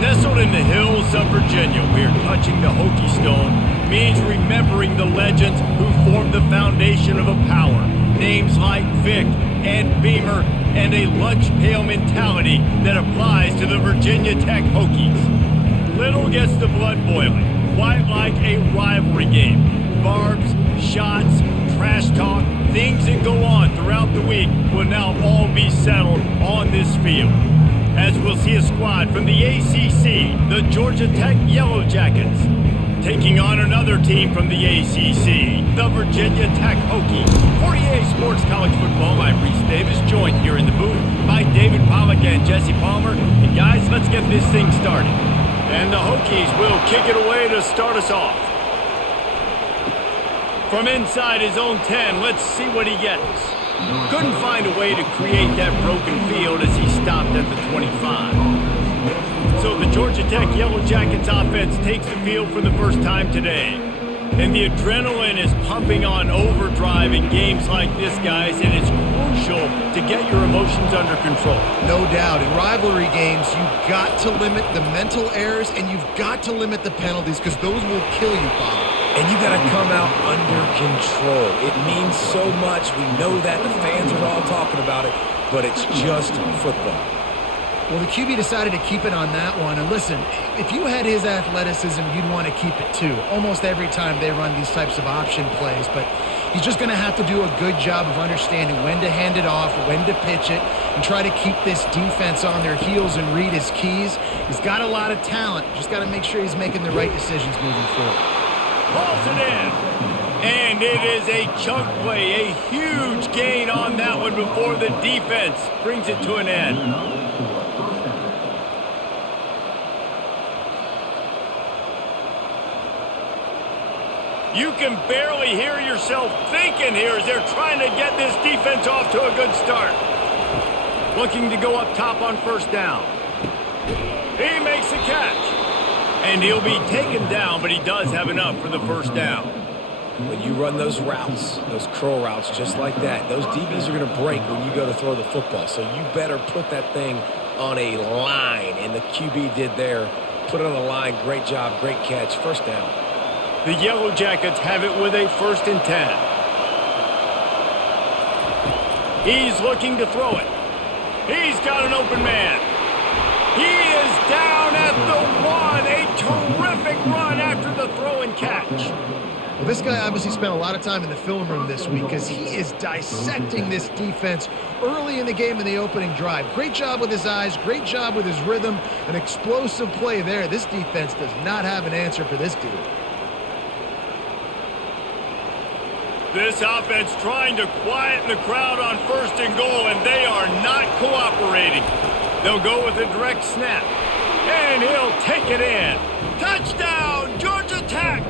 Nestled in the hills of Virginia, we are touching the Hokie stone, means remembering the legends who formed the foundation of a power. Names like Vic and Beamer, and a lunch pail mentality that applies to the Virginia Tech Hokies. Little gets the blood boiling, quite like a rivalry game. Barbs, shots, trash talk, things that go on throughout the week will now all be settled on this field. As we'll see a squad from the ACC, the Georgia Tech Yellow Jackets, taking on another team from the ACC, the Virginia Tech Hokies. For EA Sports College Football, I'm Reese Davis, joined here in the booth by David Pollack and Jesse Palmer. And guys, let's get this thing started. And the Hokies will kick it away to start us off. From inside his own 10, let's see what he gets. Couldn't find a way to create that broken field as he stopped at the 25. So the Georgia Tech Yellow Jackets offense takes the field for the first time today. And the adrenaline is pumping on overdrive in games like this, guys, and it's crucial to get your emotions under control. No doubt. In rivalry games, you've got to limit the mental errors and you've got to limit the penalties because those will kill you, Bob. And you got to come out under control. It means so much. We know that. The fans are all talking about it, but it's just football. Well, the QB decided to keep it on that one. And listen, if you had his athleticism, you'd want to keep it too. Almost every time they run these types of option plays. But he's just going to have to do a good job of understanding when to hand it off, when to pitch it, and try to keep this defense on their heels and read his keys. He's got a lot of talent. Just got to make sure he's making the right decisions moving forward. Pulls it in. And it is a chunk play, a huge gain on that one before the defense brings it to an end. You can barely hear yourself thinking here as they're trying to get this defense off to a good start. Looking to go up top on first down. He makes the catch. And he'll be taken down, but he does have enough for the first down. When you run those routes, those curl routes just like that, those DBs are going to break when you go to throw the football. So you better put that thing on a line. And the QB did there. Put it on the line. Great job. Great catch. First down. The Yellow Jackets have it with a 1st and 10. He's looking to throw it. He's got an open man. He is down at the 1. A terrific run after the throw and catch. Well, this guy obviously spent a lot of time in the film room this week because he is dissecting this defense early in the game in the opening drive. Great job with his eyes, great job with his rhythm, an explosive play there. This defense does not have an answer for this dude. This offense trying to quieten the crowd on 1st and goal, and they are not cooperating. They'll go with a direct snap, and he'll take it in. Touchdown, Georgia Tech!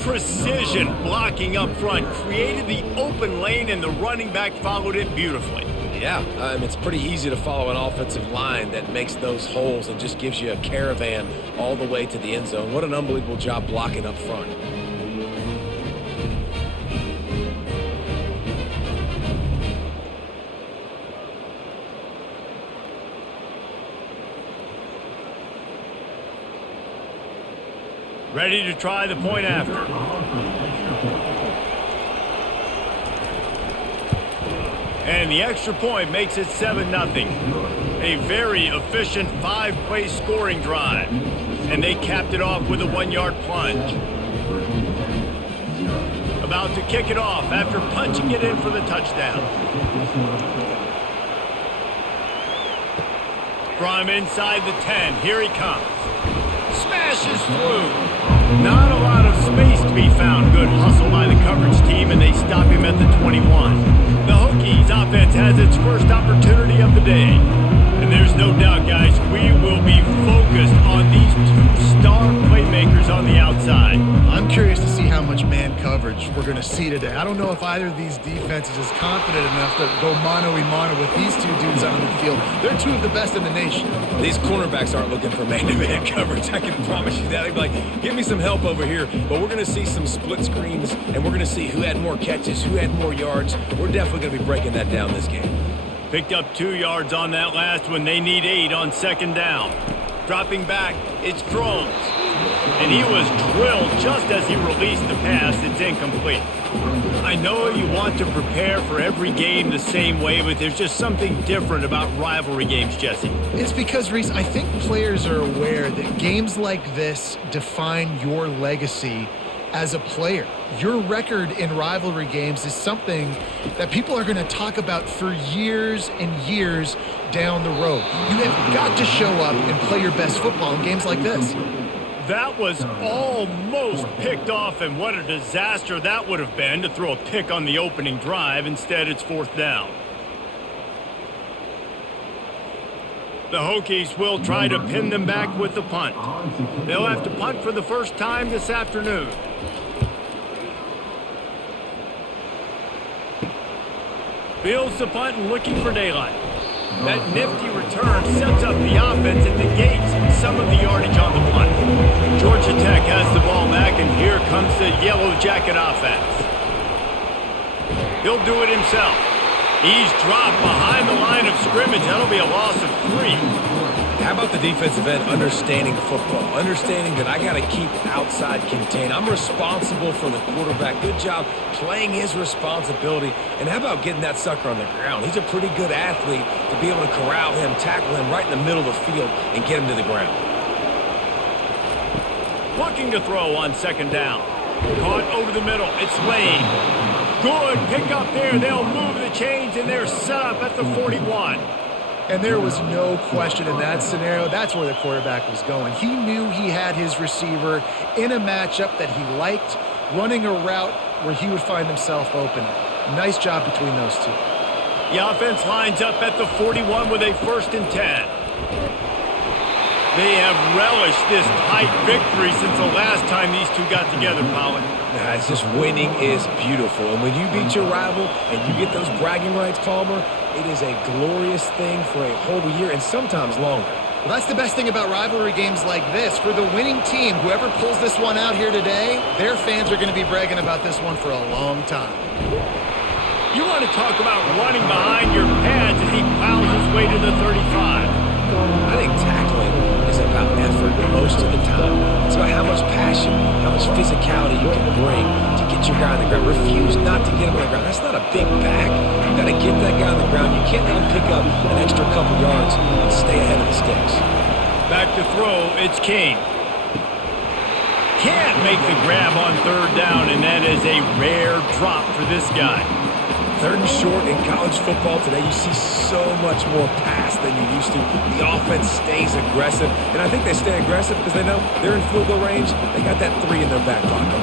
Precision blocking up front created the open lane, and the running back followed it beautifully. Yeah, it's pretty easy to follow an offensive line that makes those holes and just gives you a caravan all the way to the end zone. What an unbelievable job blocking up front. Ready to try the point after. And the extra point makes it 7-0. A very efficient 5-play scoring drive. And they capped it off with a 1-yard plunge. About to kick it off after punching it in for the touchdown. From inside the 10, here he comes. Smashes through. Not a lot of space to be found. Good hustle by the coverage team, and they stop him at the 21. The Hokies offense has its first opportunity of the day. And there's no doubt, guys, we will be focused on these 2 star playmakers on the outside. I'm curious to see how much man coverage we're going to see today. I don't know if either of these defenses is confident enough to go mano-a-mano with these 2 dudes on the field. They're 2 of the best in the nation. These cornerbacks aren't looking for man-to-man coverage. I can promise you that. They'd be like, give me some help over here. But we're going to see some split screens, and we're going to see who had more catches, who had more yards. We're definitely going to be breaking that down this game. Picked up 2 yards on that last one. They need 8 on second down. Dropping back, it's Drones. And he was drilled just as he released the pass. It's incomplete. I know you want to prepare for every game the same way, but there's just something different about rivalry games, Jesse. It's because, Reese, I think players are aware that games like this define your legacy as a player. Your record in rivalry games is something that people are going to talk about for years and years down the road. You have got to show up and play your best football in games like this. That was almost picked off, and what a disaster that would have been to throw a pick on the opening drive. Instead, it's 4th down. The Hokies will try to pin them back with the punt. They'll have to punt for the first time this afternoon. Fields the punt and looking for daylight. That nifty return sets up the offense and negates some of the yardage on the punt. Georgia Tech has the ball back, and here comes the Yellow Jacket offense. He'll do it himself. He's dropped behind the line of scrimmage. That'll be a loss of 3. How about the defensive end understanding football, understanding that I got to keep outside contained. I'm responsible for the quarterback. Good job playing his responsibility. And how about getting that sucker on the ground? He's a pretty good athlete to be able to corral him, tackle him right in the middle of the field, and get him to the ground. Looking to throw on second down. Caught over the middle. It's Lane. Good pick up there. They'll move the chains, and they're set up at the 41. And there was no question in that scenario. That's where the quarterback was going. He knew he had his receiver in a matchup that he liked, running a route where he would find himself open. Nice job between those two. The offense lines up at the 41 with a 1st and 10. They have relished this tight victory since the last time these two got together, Pollard. It's just winning is beautiful. And when you beat your rival and you get those bragging rights, Palmer, it is a glorious thing for a whole year and sometimes longer. Well, that's the best thing about rivalry games like this. For the winning team, whoever pulls this one out here today, their fans are going to be bragging about this one for a long time. You want to talk about running behind your pads as he plows his way to the 35. I think tackling is about effort most of the time. It's about how much passion, how much physicality you can bring to get your guy on the ground. Refuse not to get him on the ground. That's not a big back. You got to get that guy on the ground. You can't let him pick up an extra couple yards and stay ahead of the sticks. Back to throw, it's King. Can't make the grab on 3rd down, and that is a rare drop for this guy. 3rd and short in college football today, you see so much more pass than you used to. The offense stays aggressive, and I think they stay aggressive because they know they're in field goal range. They got that 3 in their back pocket.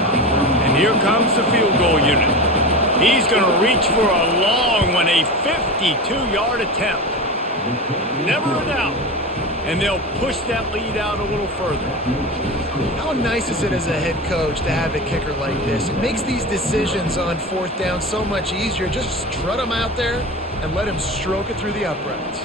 And here comes the field goal unit. He's going to reach for a long one, a 52-yard attempt. Never a doubt. And they'll push that lead out a little further. How nice is it as a head coach to have a kicker like this? It makes these decisions on 4th down so much easier. Just strut him out there and let him stroke it through the uprights.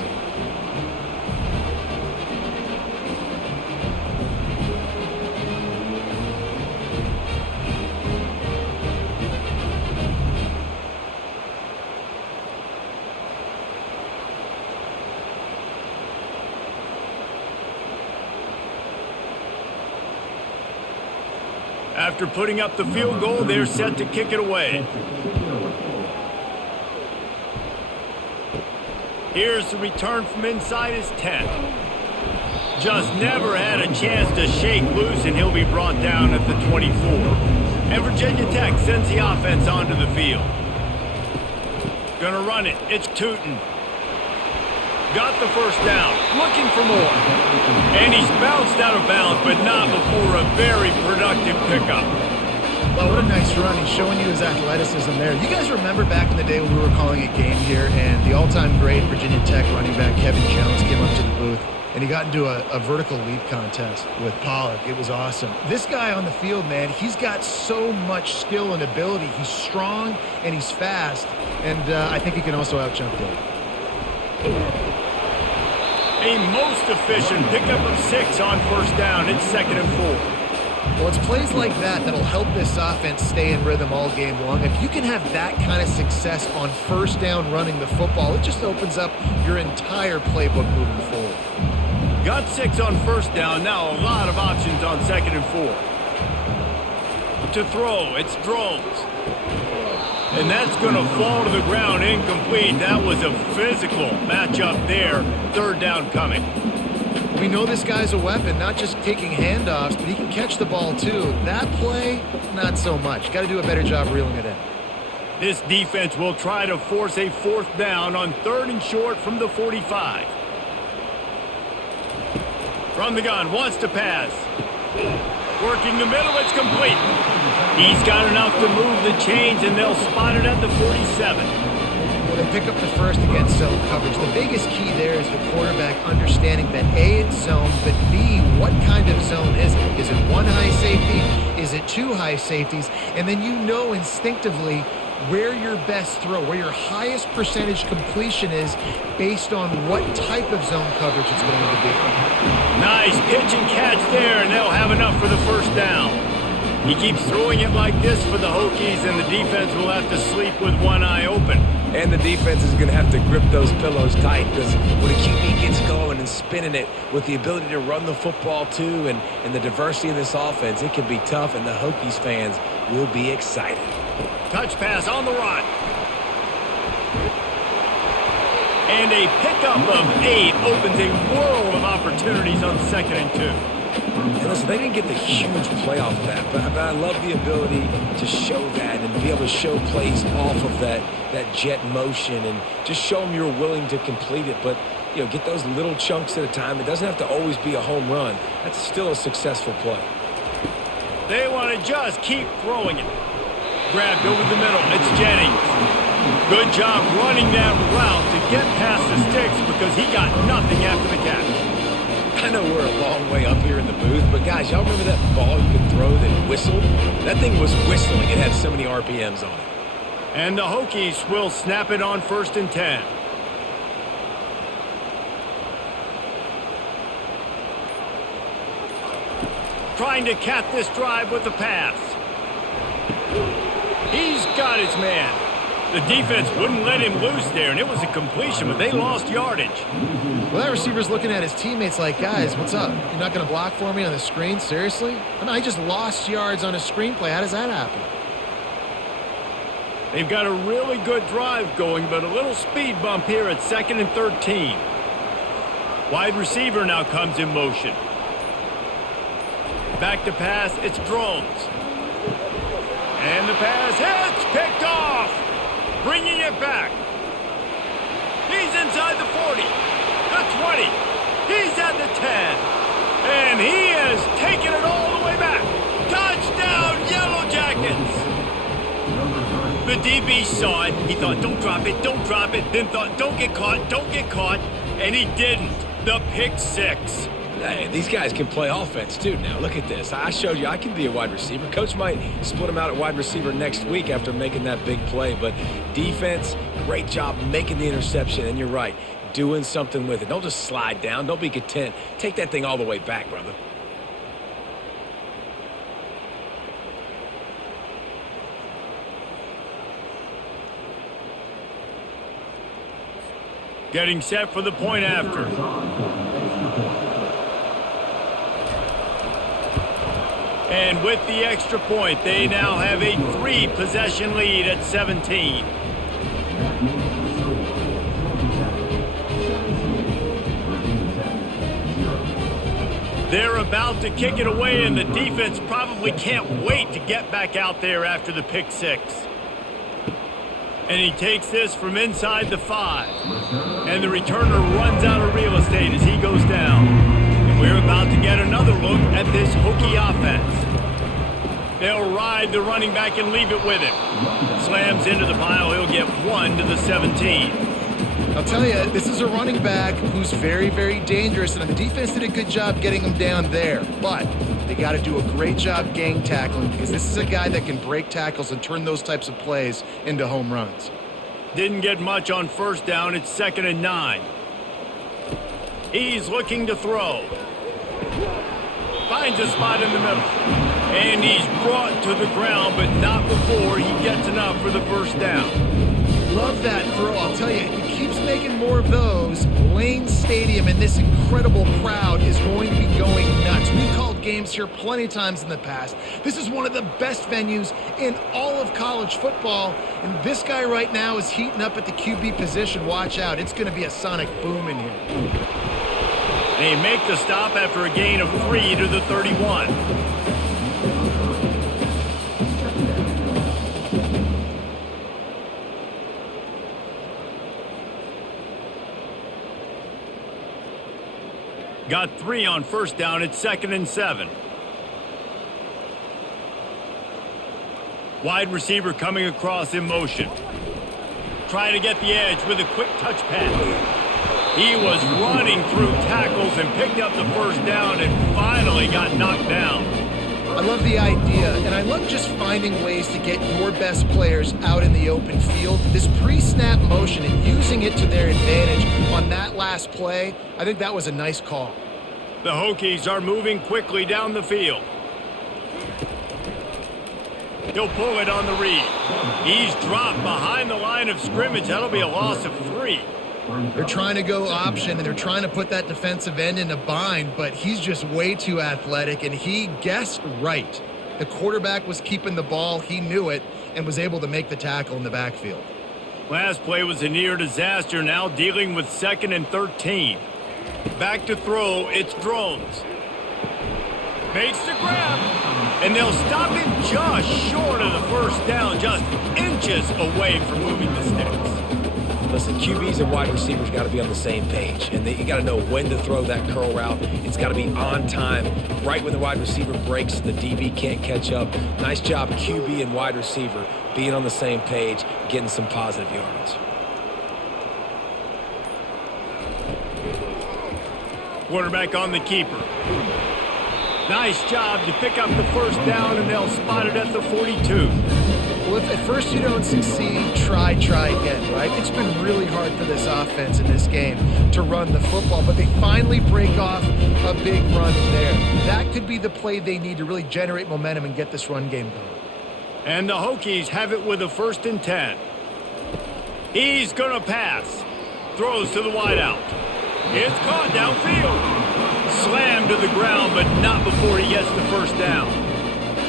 After putting up the field goal, they're set to kick it away. Here's the return from inside his 10. Just never had a chance to shake loose, and he'll be brought down at the 24. And Virginia Tech sends the offense onto the field. Gonna run it. It's Tootin. Got the 1st down. Looking for more. And he's bounced out of bounds, but not before a very productive pickup. Well, what a nice run. He's showing you his athleticism there. You guys remember back in the day when we were calling a game here, and the all-time great Virginia Tech running back Kevin Jones came up to the booth, and he got into a vertical leap contest with Pollard. It was awesome. This guy on the field, man, he's got so much skill and ability. He's strong, and he's fast, and I think he can also out-jump Dave. A most efficient pickup of 6 on 1st down. It's 2nd and 4. Well, it's plays like that that'll help this offense stay in rhythm all game long. If you can have that kind of success on first down running the football, it just opens up your entire playbook moving forward. Got 6 on first down. Now a lot of options on 2nd and 4. To throw, it's Drones. And that's going to fall to the ground incomplete. That was a physical matchup there. 3rd down coming. We know this guy's a weapon, not just taking handoffs, but he can catch the ball too. That play, not so much. Got to do a better job reeling it in. This defense will try to force a 4th down on 3rd and short from the 45. From the gun, wants to pass. Working the middle, it's complete. He's got enough to move the chains, and they'll spot it at the 47. Well, they pick up the first against zone coverage. The biggest key there is the quarterback understanding that A, it's zone, but B, what kind of zone is it? Is it 1 high safety? Is it 2 high safeties? And then you know instinctively where your best throw, where your highest percentage completion is based on what type of zone coverage it's going to be. Nice pitch and catch there, and they'll have enough for the 1st down. He keeps throwing it like this for the Hokies, and the defense will have to sleep with one eye open. And the defense is going to have to grip those pillows tight, because when a QB gets going and spinning it with the ability to run the football too and the diversity of this offense, it can be tough, and the Hokies fans will be excited. Touch pass on the run. And a pickup of 8 opens a world of opportunities on 2nd and 2. And listen, they didn't get the huge play off of that, but I love the ability to show that and be able to show plays off of that jet motion and just show them you're willing to complete it. But, you know, get those little chunks at a time. It doesn't have to always be a home run. That's still a successful play. They want to just keep throwing it. Grabbed over the middle. It's Jennings. Good job running that route to get past the sticks because he got nothing after the catch. I know we're a long way up here in the booth, but guys, y'all remember that ball you could throw that whistled? That thing was whistling. It had so many RPMs on it. And the Hokies will snap it on 1st and 10. Trying to cap this drive with a pass. He's got his man. The defense wouldn't let him loose there, and it was a completion, but they lost yardage. Well, that receiver's looking at his teammates like, guys, what's up? You're not going to block for me on the screen? Seriously? I mean, I just lost yards on a screenplay. How does that happen? They've got a really good drive going, but a little speed bump here at 2nd and 13. Wide receiver now comes in motion. Back to pass, it's Drones. And the pass hits, picked off. Bringing it back. He's inside the 40, the 20. He's at the 10. And he has taken it all the way back. Touchdown, Yellow Jackets. The DB saw it. He thought, don't drop it, don't drop it. Then thought, don't get caught, don't get caught. And he didn't. The pick 6. Hey, these guys can play offense too now. Look at this. I showed you I can be a wide receiver. Coach might split him out at wide receiver next week after making that big play. But defense, great job making the interception. And you're right, doing something with it. Don't just slide down. Don't be content. Take that thing all the way back, brother. Getting set for the point after. And with the extra point, they now have a 3-possession lead at 17. They're about to kick it away, and the defense probably can't wait to get back out there after the pick 6. And he takes this from inside the 5. And the returner runs out of real estate as he goes down. We're about to get another look at this Hokie offense. They'll ride the running back and leave it with him. Slams into the pile. He'll get 1 to the 17. I'll tell you, this is a running back who's very, very dangerous, and the defense did a good job getting him down there. But they got to do a great job gang tackling because this is a guy that can break tackles and turn those types of plays into home runs. Didn't get much on 1st down. It's 2nd and 9. He's looking to throw. Finds a spot in the middle. And he's brought to the ground, but not before he gets enough for the first down. Love that throw. I'll tell you, if he keeps making more of those, Lane Stadium and this incredible crowd is going to be going nuts. We've called games here plenty of times in the past. This is one of the best venues in all of college football, and this guy right now is heating up at the QB position. Watch out. It's going to be a sonic boom in here. They make the stop after a gain of 3 to the 31. Got 3 on first down. It's 2nd and 7. Wide receiver coming across in motion. Trying to get the edge with a quick touch pass. He was running through tackles and picked up the first down and finally got knocked down. I love the idea, and I love just finding ways to get your best players out in the open field. This pre-snap motion and using it to their advantage on that last play, I think that was a nice call. The Hokies are moving quickly down the field. He'll pull it on the read. He's dropped behind the line of scrimmage. That'll be a loss of 3. They're trying to go option, and they're trying to put that defensive end in a bind, but he's just way too athletic, and he guessed right. The quarterback was keeping the ball. He knew it and was able to make the tackle in the backfield. Last play was a near disaster, now dealing with 2nd and 13. Back to throw, it's Drones. Makes the grab, and they'll stop him just short of the first down, just inches away from moving the sticks. Listen, QBs and wide receivers got to be on the same page, and you got to know when to throw that curl route. It's got to be on time, right when the wide receiver breaks, the DB can't catch up. Nice job, QB and wide receiver, being on the same page, getting some positive yards. Quarterback on the keeper. Nice job to pick up the first down, and they'll spot it at the 42. Well, if at first you don't succeed, try again, right? It's been really hard for this offense in this game to run the football, but they finally break off a big run there. That could be the play they need to really generate momentum and get this run game going. And the Hokies have it with a 1st and 10. He's going to pass. Throws to the wideout. It's caught downfield. Slammed to the ground, but not before he gets the first down.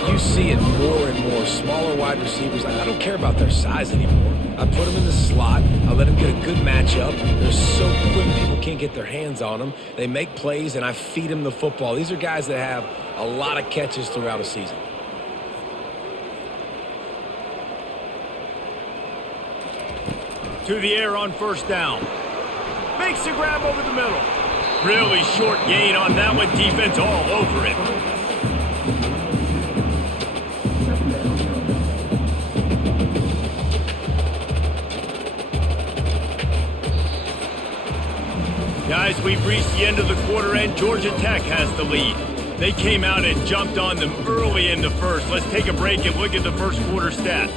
You see it more and more. Smaller wide receivers, I don't care about their size anymore. I put them in the slot. I let them get a good matchup. They're so quick, people can't get their hands on them. They make plays, and I feed them the football. These are guys that have a lot of catches throughout a season. To the air on first down. Makes the grab over the middle. Really short gain on that one. Defense all over it. Guys, we've reached the end of the quarter, and Georgia Tech has the lead. They came out and jumped on them early in the first. Let's take a break and look at the first quarter stats.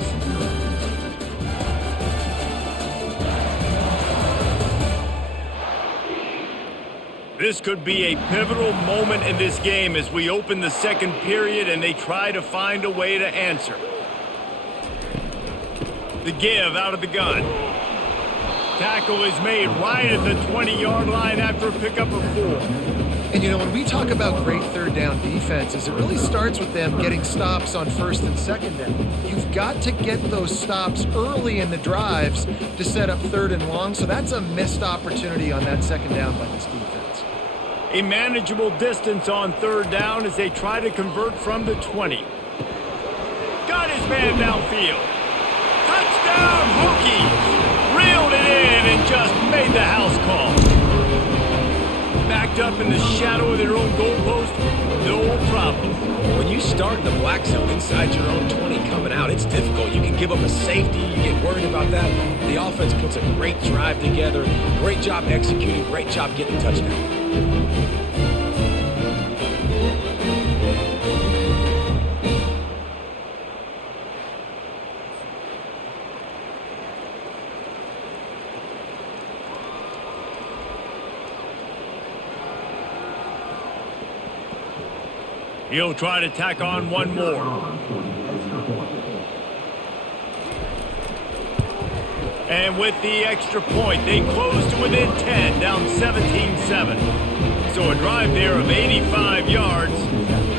This could be a pivotal moment in this game as we open the second period and they try to find a way to answer. The give out of the gun. Tackle is made right at the 20-yard line after a pickup of 4. And, you know, when we talk about great third down defenses, it really starts with them getting stops on first and second down. You've got to get those stops early in the drives to set up third and long, so that's a missed opportunity on that second down by this defense. A manageable distance on third down as they try to convert from the 20. Got his man downfield. Touchdown, Hokies! Reeled it in and just made the house call. Backed up in the shadow of their own goalpost, no problem. When you start in the black zone inside your own 20 coming out, it's difficult. You can give up a safety. You get worried about that. The offense puts a great drive together. Great job executing. Great job getting a touchdown. He'll try to tack on one more. And with the extra point, they close to within 10, down 17-7. So a drive there of 85 yards,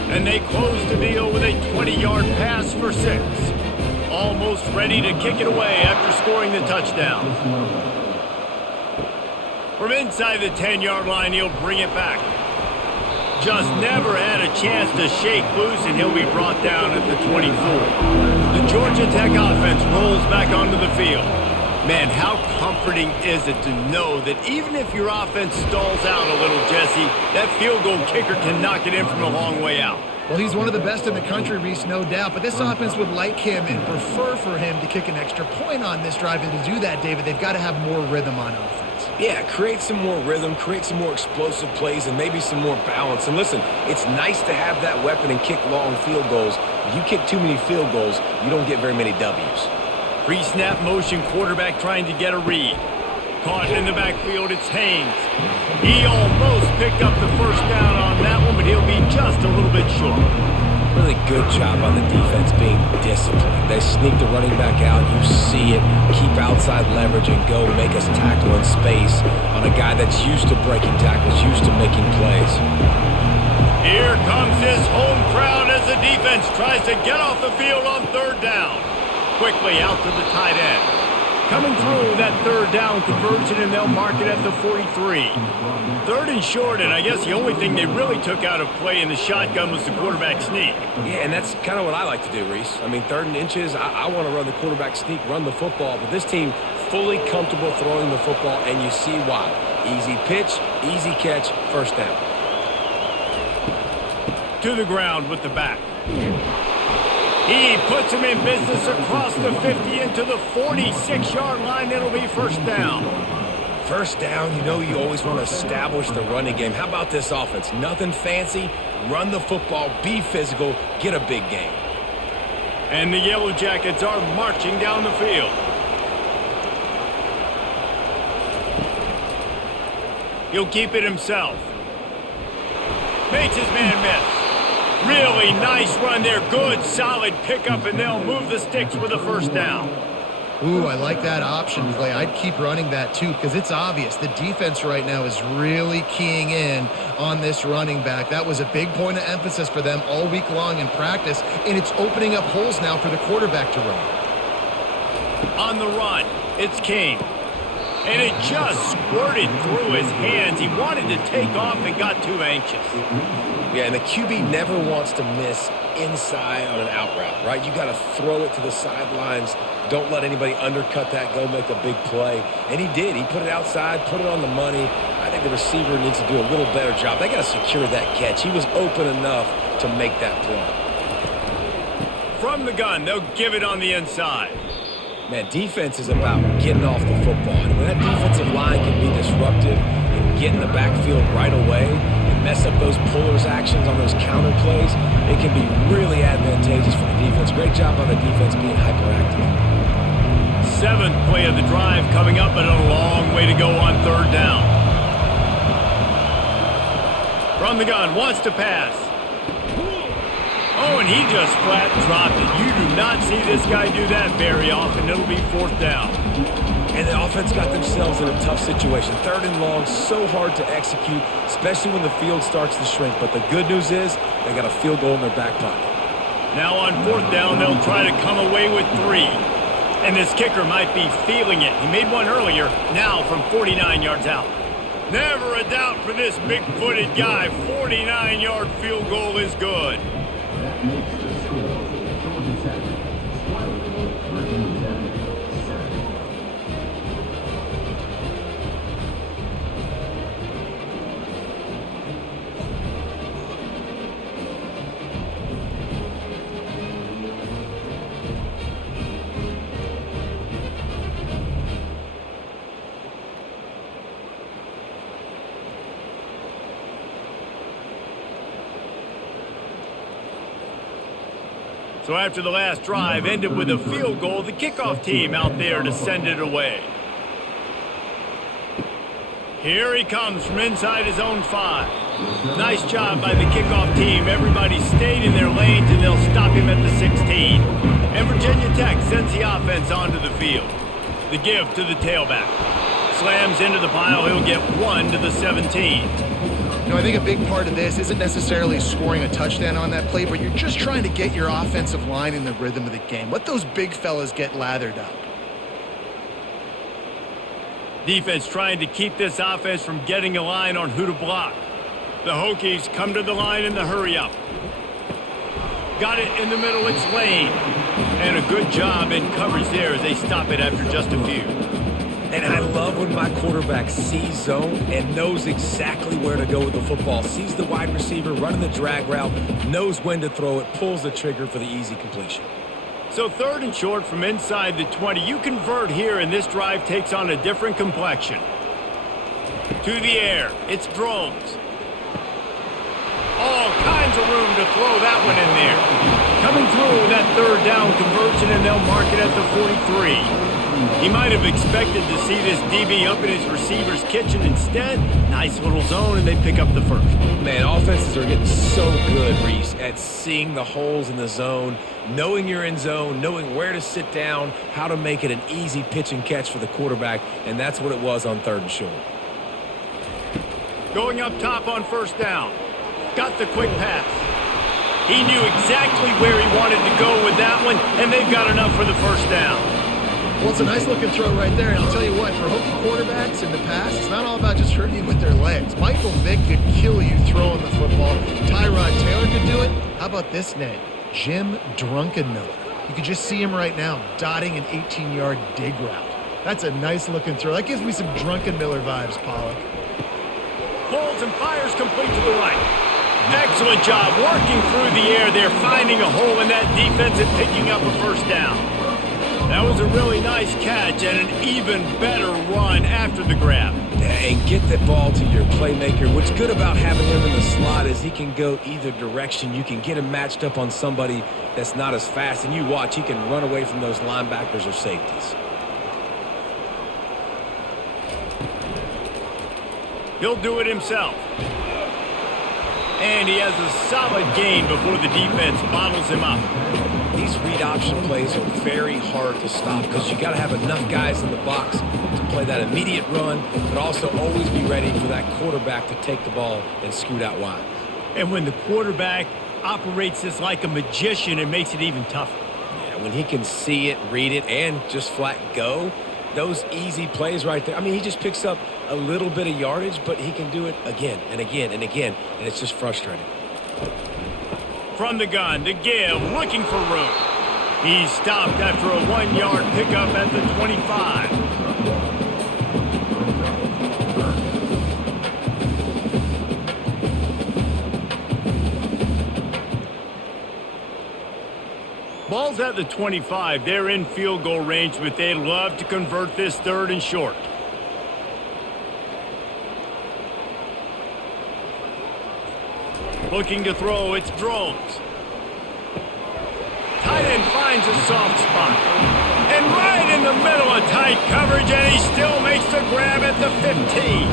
and they close the deal with a 20-yard pass for 6. Almost ready to kick it away after scoring the touchdown. From inside the 10-yard line, he'll bring it back. Just never had a chance to shake loose, and he'll be brought down at the 24. The Georgia Tech offense rolls back onto the field. Man, how comforting is it to know that even if your offense stalls out a little, Jesse, that field goal kicker can knock it in from a long way out. Well, he's one of the best in the country, Reese, no doubt. But this offense would like him and prefer for him to kick an extra point on this drive. And to do that, David, they've got to have more rhythm on offense. Yeah, create some more rhythm, create some more explosive plays, and maybe some more balance. And listen, it's nice to have that weapon and kick long field goals. If you kick too many field goals, you don't get very many W's. Pre-snap motion quarterback trying to get a read. Caught in the backfield, it's Haynes. He almost picked up the first down on that one, but he'll be just a little bit short. Really good job on the defense being disciplined. They sneak the running back out, you see it, keep outside leverage and go make us tackle in space on a guy that's used to breaking tackles, used to making plays. Here comes this home crowd as the defense tries to get off the field on third down. Quickly out to the tight end. Coming through that third down conversion, and they'll mark it at the 43. Third and short, and I guess the only thing they really took out of play in the shotgun was the quarterback sneak. Yeah, and that's kind of what I like to do, Reese. I mean, third and inches, I want to run the quarterback sneak, run the football, but this team fully comfortable throwing the football, and you see why. Easy pitch, easy catch, first down. To the ground with the back. He puts him in business across the 50 into the 46-yard line. It'll be first down. First down, you know you always want to establish the running game. How about this offense? Nothing fancy. Run the football, be physical, get a big gain. And the Yellow Jackets are marching down the field. He'll keep it himself. Makes his man miss. Really nice run there. Good, solid pickup, and they'll move the sticks with a first down. Ooh, I like that option play. I'd keep running that too because it's obvious the defense right now is really keying in on this running back. That was a big point of emphasis for them all week long in practice, and it's opening up holes now for the quarterback to run. On the run, it's King. And it just squirted through his hands. He wanted to take off and got too anxious. Yeah, and the QB never wants to miss inside on an out route, right? You got to throw it to the sidelines. Don't let anybody undercut that, go make a big play. And he did. He put it outside, put it on the money. I think the receiver needs to do a little better job. They got to secure that catch. He was open enough to make that play. From the gun, they'll give it on the inside. Man, defense is about getting off the football. And when that defensive line can be disruptive and get in the backfield right away and mess up those pullers actions on those counter plays, it can be really advantageous for the defense. Great job on the defense being hyperactive. Seventh play of the drive coming up, but a long way to go on third down. From the gun, wants to pass. Oh, and he just flat dropped it. You do not see this guy do that very often. It'll be fourth down. And the offense got themselves in a tough situation. Third and long, so hard to execute, especially when the field starts to shrink. But the good news is they got a field goal in their back pocket. Now on fourth down, they'll try to come away with 3. And this kicker might be feeling it. He made one earlier, now from 49 yards out. Never a doubt for this big-footed guy. 49-yard field goal is good. So after the last drive ended with a field goal, the kickoff team out there to send it away. Here he comes from inside his own 5. Nice job by the kickoff team. Everybody stayed in their lanes, and they'll stop him at the 16. And Virginia Tech sends the offense onto the field. The give to the tailback. Slams into the pile. He'll get 1 to the 17. I think a big part of this isn't necessarily scoring a touchdown on that play, but you're just trying to get your offensive line in the rhythm of the game. Let those big fellas get lathered up. Defense trying to keep this offense from getting a line on who to block. The Hokies come to the line in the hurry-up. Got it in the middle, it's Lane. And a good job in coverage there as they stop it after just a few. And I love when my quarterback sees zone and knows exactly where to go with the football. Sees the wide receiver running the drag route, knows when to throw it, pulls the trigger for the easy completion. So 3rd and short from inside the 20. You convert here, and this drive takes on a different complexion. To the air, it's Drones. All kinds of room to throw that one in there. Coming through with that 3rd down conversion, and they'll mark it at the 43. He might have expected to see this DB up in his receiver's kitchen. Instead, nice little zone, and they pick up the 1st. Man, offenses are getting so good, Reese, at seeing the holes in the zone, knowing you're in zone, knowing where to sit down, how to make it an easy pitch and catch for the quarterback, and that's what it was on 3rd and short. Going up top on 1st down. Got the quick pass. He knew exactly where he wanted to go with that one, and they've got enough for the 1st down. Well, it's a nice-looking throw right there, and I'll tell you what, for Hokie quarterbacks in the past, it's not all about just hurting you with their legs. Michael Vick could kill you throwing the football. Tyrod Taylor could do it. How about this name? Jim Drunkenmiller. You could just see him right now, dotting an 18-yard dig route. That's a nice-looking throw. That gives me some Drunkenmiller vibes, Pollock. Pulls and fires complete to the right. Excellent job working through the air there, finding a hole in that defense and picking up a 1st down. That was a really nice catch and an even better run after the grab. And get that ball to your playmaker. What's good about having him in the slot is he can go either direction. You can get him matched up on somebody that's not as fast, and you watch, he can run away from those linebackers or safeties. He'll do it himself. And he has a solid gain before the defense bottles him up. These read option plays are very hard to stop because you got to have enough guys in the box to play that immediate run, but also always be ready for that quarterback to take the ball and scoot out wide. And when the quarterback operates this like a magician, it makes it even tougher. Yeah, when he can see it, read it, and just flat go, those easy plays right there. I mean, he just picks up a little bit of yardage, but he can do it again and again and again, and it's just frustrating. From the gun, to give, looking for room. He's stopped after a 1-yard pickup at the 25. Ball's at the 25. They're in field goal range, but they'd love to convert this 3rd and short. Looking to throw, it's Drones. Tight end finds a soft spot. And right in the middle of tight coverage, and he still makes the grab at the 15.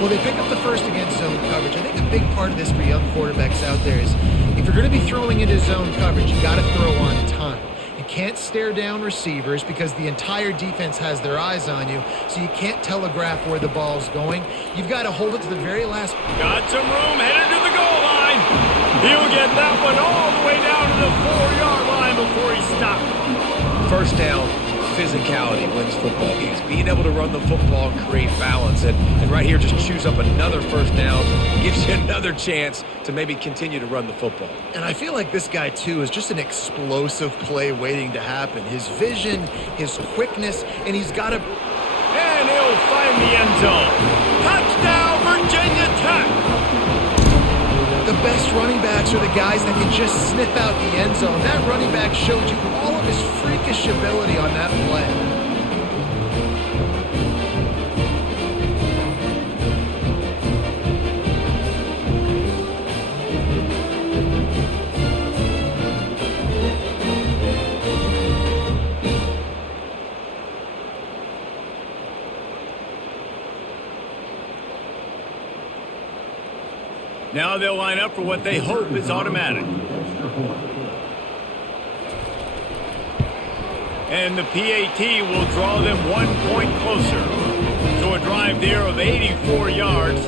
Well, they pick up the 1st against zone coverage. I think a big part of this for young quarterbacks out there is if you're going to be throwing into zone coverage, you got to throw on time. You can't stare down receivers because the entire defense has their eyes on you, so you can't telegraph where the ball's going. You've got to hold it to the very last. Got some room, headed to the goal line. He'll get that one all the way down to the 4-yard line before he stopped. 1st down, physicality wins football games. Being able to run the football and create balance. And right here, just choose up another 1st down. Gives you another chance to maybe continue to run the football. And I feel like this guy, too, is just an explosive play waiting to happen. His vision, his quickness, and he's got to... And he'll find the end zone. Touchdown, Virginia Tech! The best running backs are the guys that can just sniff out the end zone. That running back showed you all of his freakish ability on that play. Now they'll line up for what they hope is automatic. And the PAT will draw them 1 point closer. So a drive there of 84 yards,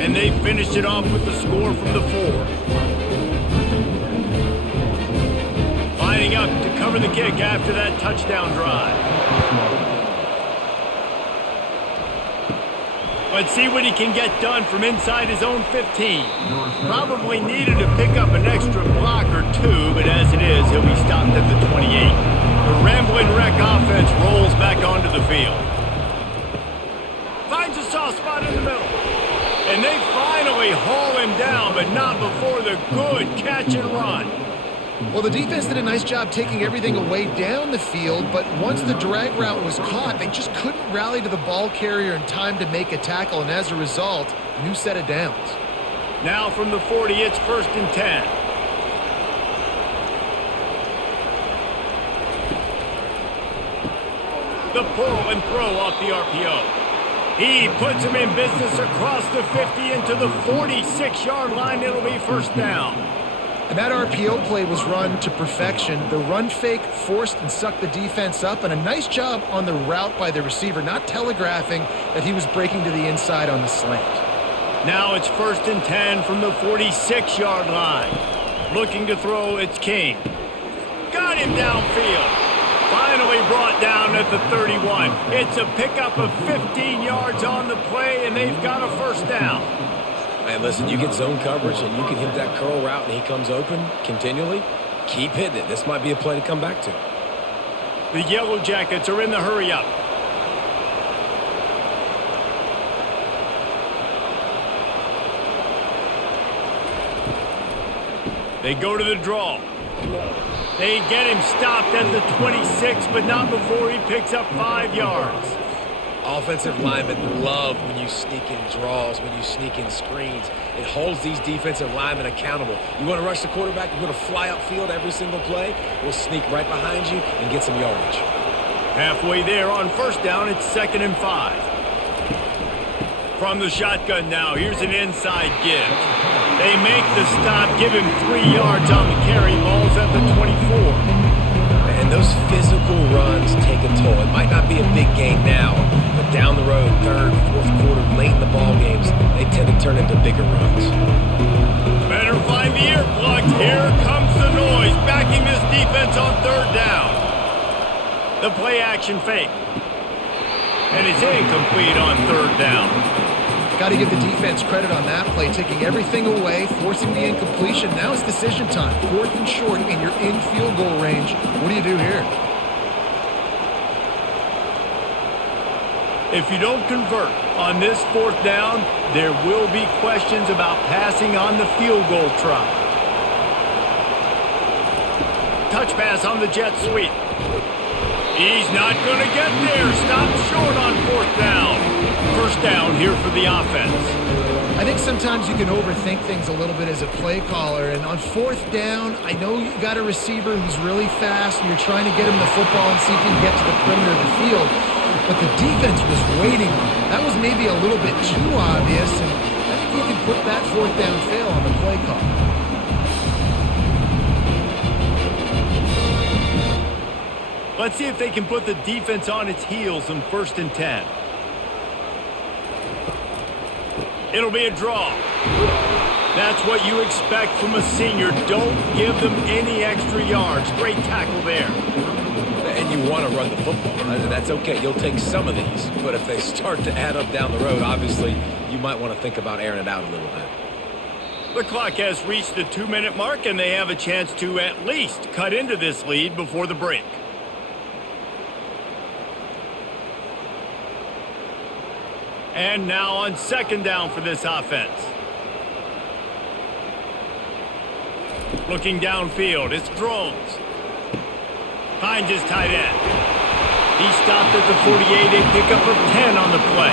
and they finished it off with the score from the 4. Lining up to cover the kick after that touchdown drive. Let's see what he can get done from inside his own 15. Probably needed to pick up an extra block or two, but as it is, he'll be stopped at the 28. The Rambling Wreck offense rolls back onto the field. Finds a soft spot in the middle. And they finally haul him down, but not before the good catch and run. Well, the defense did a nice job taking everything away down the field, but once the drag route was caught, they just couldn't rally to the ball carrier in time to make a tackle, and as a result, new set of downs. Now from the 40, it's 1st and 10. The pull and throw off the RPO. He puts him in business across the 50 into the 46-yard line. It'll be 1st down. And that RPO play was run to perfection. The run fake forced and sucked the defense up, and a nice job on the route by the receiver, not telegraphing that he was breaking to the inside on the slant. Now it's 1st and 10 from the 46-yard line. Looking to throw, it's King. Got him downfield. Finally brought down at the 31. It's a pickup of 15 yards on the play, and they've got a 1st down. Man, listen, you get zone coverage and you can hit that curl route and he comes open continually. Keep hitting it. This might be a play to come back to. The Yellow Jackets are in the hurry-up. They go to the draw. They get him stopped at the 26, but not before he picks up 5 yards. Offensive linemen love when you sneak in draws, when you sneak in screens. It holds these defensive linemen accountable. You want to rush the quarterback, you want to fly upfield every single play, we'll sneak right behind you and get some yardage. Halfway there on 1st down, it's 2nd and 5. From the shotgun now, here's an inside give. They make the stop, give him 3 yards on the carry. Ball's at the 24. And those physical runs take a toll. It might not be a big game now, but down the road, 3rd, 4th quarter, late in the ball games, they tend to turn into bigger runs. Better find the earplugs. Here comes the noise, backing this defense on 3rd down. The play action fake. And it's incomplete on 3rd down. Got to give the defense credit on that play, taking everything away, forcing the incompletion. Now it's decision time. 4th and short, and you're in field goal range. What do you do here? If you don't convert on this 4th down, there will be questions about passing on the field goal try. Touch pass on the jet sweep. He's not going to get there. Stopped short on 4th down. 1st down here for the offense. I think sometimes you can overthink things a little bit as a play caller, and on 4th down, I know you got a receiver who's really fast, and you're trying to get him the football and see if he can get to the perimeter of the field, but the defense was waiting on it. That was maybe a little bit too obvious, and I think you can put that 4th down fail on the play call. Let's see if they can put the defense on its heels on 1st and 10. It'll be a draw. That's what you expect from a senior. Don't give them any extra yards. Great tackle there. And you want to run the football. That's okay. You'll take some of these. But if they start to add up down the road, obviously, you might want to think about airing it out a little bit. The clock has reached the 2-minute mark, and they have a chance to at least cut into this lead before the break. And now on 2nd down for this offense. Looking downfield, it's Drones. Finds his tight end. He stopped at the 48, a pickup of 10 on the play.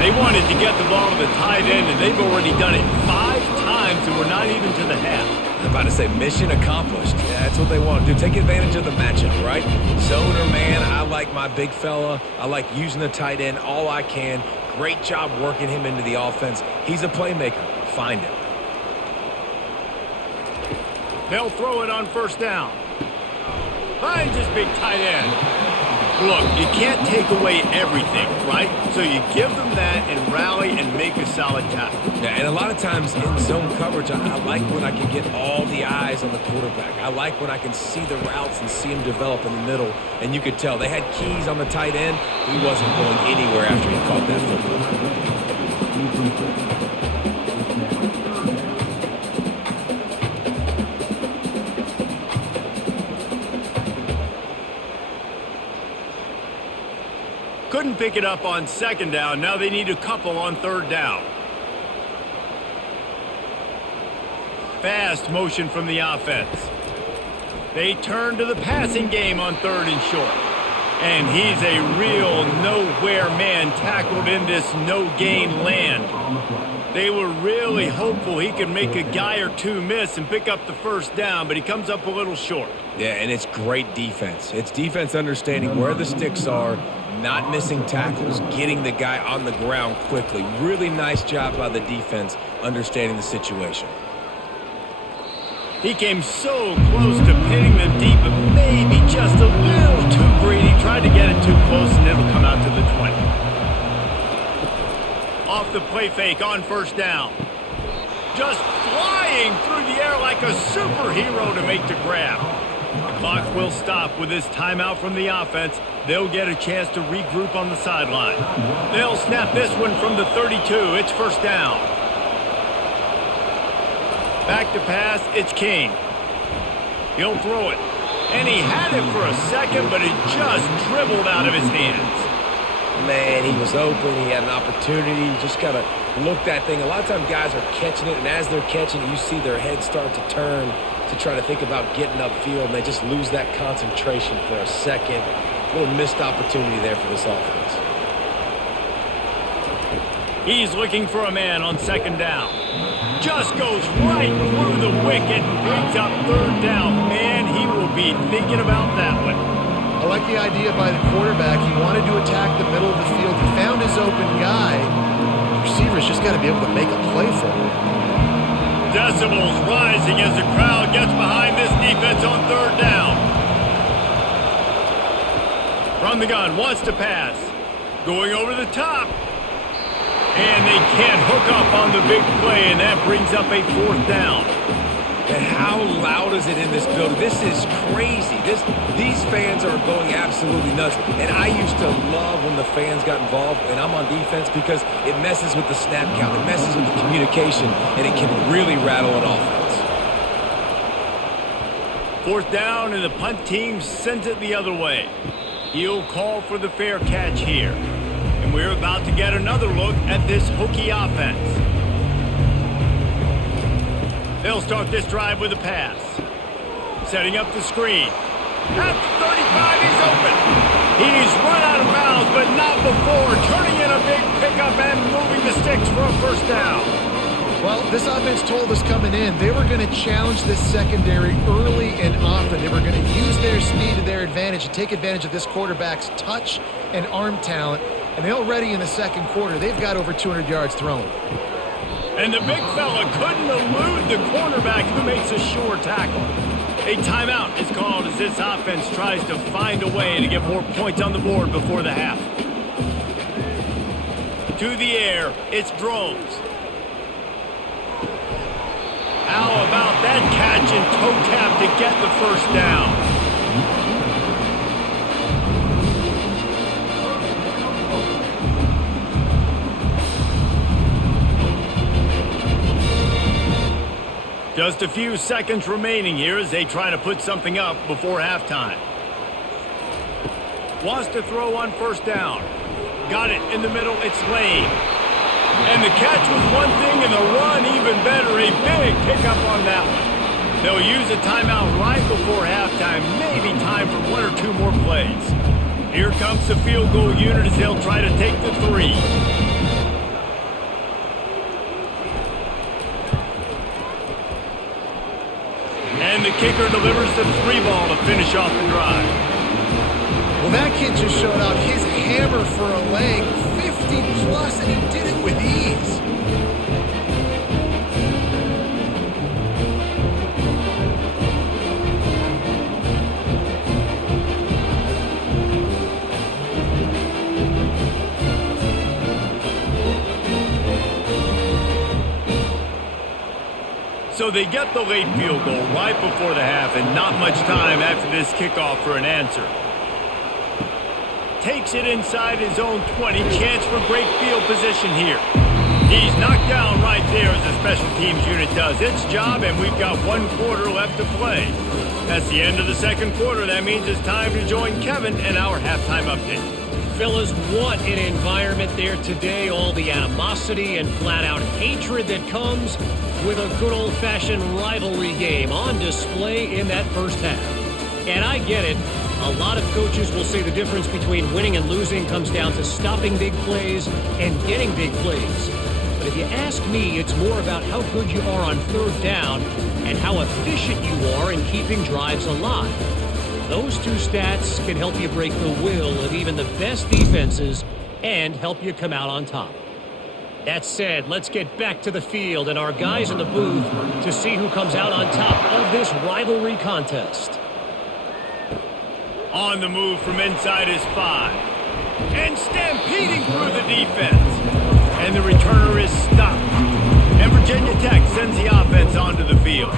They wanted to get the ball to the tight end, and they've already done it 5 times, and we're not even to the half. I'm about to say mission accomplished. Yeah, that's what they want to do. Take advantage of the matchup, right? Zone or man, I like my big fella. I like using the tight end all I can. Great job working him into the offense. He's a playmaker. find him. They'll throw it on first down. Finds his big tight end. Look, you can't take away everything, right? So you give them that and rally and make a solid tackle. Yeah, and a lot of times in zone coverage, I like when I can get all the eyes on the quarterback. I like when I can see the routes and see him develop in the middle. And you could tell they had keys on the tight end. He wasn't going anywhere after he caught that football. Couldn't pick it up on second down. Now they need a couple on third down. Fast motion from the offense. They turn to the passing game on third and short. And he's a real nowhere man tackled in this no-gain land. They were really hopeful he could make a guy or two miss and pick up the first down, but he comes up a little short. Yeah, and it's great defense. It's defense understanding where the sticks are, not missing tackles, getting the guy on the ground quickly. Really nice job by the defense understanding the situation. He came so close to pinning them deep, but maybe just a little too greedy. Tried to get it too close, and it'll come out to the 20. Off the play fake on first down. Just flying through the air like a superhero to make the grab. The clock will stop with this timeout from the offense. They'll get a chance to regroup on the sideline. They'll snap this one from the 32. It's first down. Back to pass, it's King. He'll throw it. And he had it for a second, but it just dribbled out of his hands. Man, he was open. He had an opportunity. You just got to look that thing. A lot of times guys are catching it, and as they're catching it, you see their head start to turn to try to think about getting upfield, and they just lose that concentration for a second. A little missed opportunity there for this offense. He's looking for a man on second down. Just goes right through the wicket and brings up third down. Man, he will be thinking about that one. I like the idea by the quarterback. He wanted to attack the middle of the field. He found his open guy. The receiver's just got to be able to make a play for him. Decibels rising as the crowd gets behind this defense on third down. From the gun, wants to pass. Going over the top. And they can't hook up on the big play, and that brings up a fourth down. And how loud is it in this building? This is crazy. These fans are going absolutely nuts. And I used to love when the fans got involved, and I'm on defense, because it messes with the snap count. It messes with the communication, and it can really rattle an offense. Fourth down, and the punt team sends it the other way. He'll call for the fair catch here. And we're about to get another look at this Hokie offense. They'll start this drive with a pass. Setting up the screen. At the 35, he's open. He's run out of bounds, but not before. Turning in a big pickup and moving the sticks for a first down. Well, this offense told us coming in they were going to challenge this secondary early and often. They were going to use their speed to their advantage and take advantage of this quarterback's touch and arm talent. And already in the second quarter, they've got over 200 yards thrown. And the big fella couldn't elude the cornerback who makes a sure tackle. A timeout is called as this offense tries to find a way to get more points on the board before the half. To the air, it's Drones. How about that catch and toe tap to get the first down? Just a few seconds remaining here as they try to put something up before halftime. Wants to throw on first down. Got it in the middle, it's Lane. And the catch was one thing and the run even better. A big pickup on that one. They'll use a timeout right before halftime. Maybe time for one or two more plays. Here comes the field goal unit as they'll try to take the three. And the kicker delivers the three ball to finish off the drive. Well, that kid just showed out his hammer for a leg, 50 plus, and he did it with ease. So they get the late field goal right before the half and not much time after this kickoff for an answer. Takes it inside his own 20. Chance for great field position here. He's knocked down right there as the special teams unit does its job, and we've got 1 quarter left to play. That's the end of the second quarter. That means it's time to join Kevin and our halftime update. Fellas, what an environment there today. All the animosity and flat-out hatred that comes with a good old-fashioned rivalry game on display in that first half. And I get it. A lot of coaches will say the difference between winning and losing comes down to stopping big plays and getting big plays. But if you ask me, it's more about how good you are on third down and how efficient you are in keeping drives alive. Those two stats can help you break the will of even the best defenses and help you come out on top. That said, let's get back to the field and our guys in the booth to see who comes out on top of this rivalry contest. On the move from inside his 5. And stampeding through the defense. And the returner is stopped. And Virginia Tech sends the offense onto the field.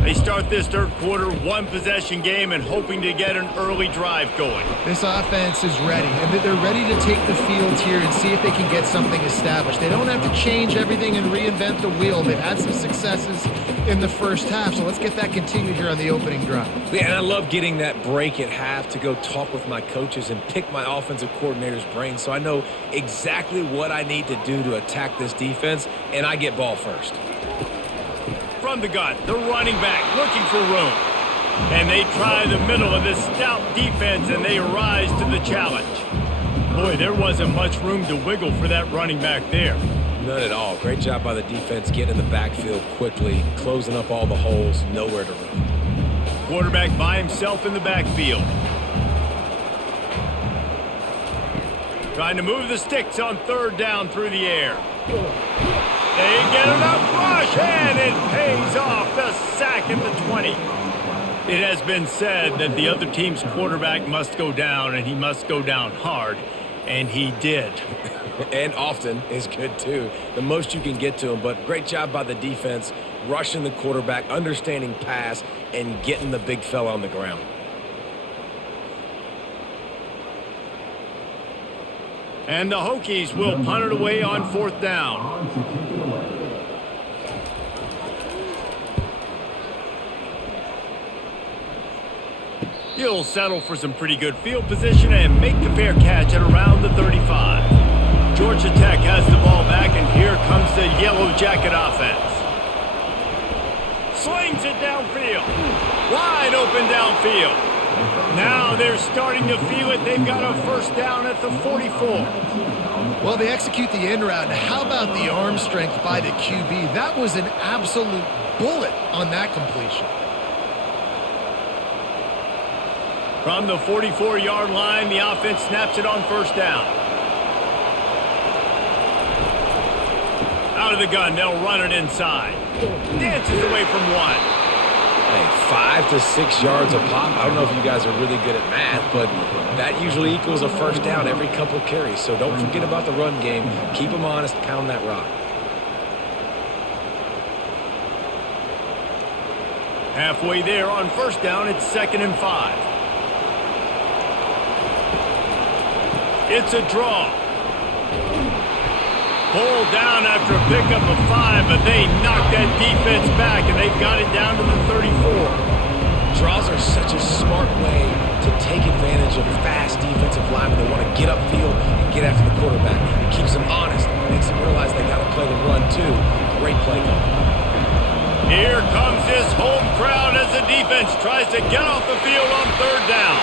They start this third quarter, 1-possession game, and hoping to get an early drive going. This offense is ready, and they're ready to take the field here and see if they can get something established. They don't have to change everything and reinvent the wheel. They've had some successes in the first half, so let's get that continued here on the opening drive. Yeah, and I love getting that break at half to go talk with my coaches and pick my offensive coordinator's brain so I know exactly what I need to do to attack this defense, and I get ball first. From the gun, the running back looking for room. And they try the middle of this stout defense, and they rise to the challenge. Boy, there wasn't much room to wiggle for that running back there. None at all. Great job by the defense getting in the backfield quickly, closing up all the holes, nowhere to run. Quarterback by himself in the backfield. Trying to move the sticks on third down through the air. They get enough rush, and it pays off. The sack at the 20. It has been said that the other team's quarterback must go down, and he must go down hard, and he did. And often is good, too. The most you can get to him, but great job by the defense, rushing the quarterback, understanding pass, and getting the big fella on the ground. And the Hokies will punt it away on fourth down. He'll settle for some pretty good field position and make the fair catch at around the 35. Georgia Tech has the ball back, and here comes the Yellow Jacket offense. Slings it downfield. Wide open downfield. Now they're starting to feel it. They've got a first down at the 44. Well, they execute the in route. Now, how about the arm strength by the QB? That was an absolute bullet on that completion. From the 44-yard line, the offense snaps it on first down. Out of the gun, they'll run it inside. Dances away from one. Hey, 5 to 6 yards a pop. I don't know if you guys are really good at math, but that usually equals a first down every couple carries. So don't forget about the run game. Keep them honest, pound that rock. Halfway there on first down, it's 2nd and 5. It's a draw. Pulled down after a pickup of 5, but they knocked that defense back, and they've got it down to the 34. Draws are such a smart way to take advantage of fast defensive linemen that want to get upfield and get after the quarterback. It keeps them honest, makes them realize they got to play the run too. Great play call. Here comes this home crowd as the defense tries to get off the field on third down.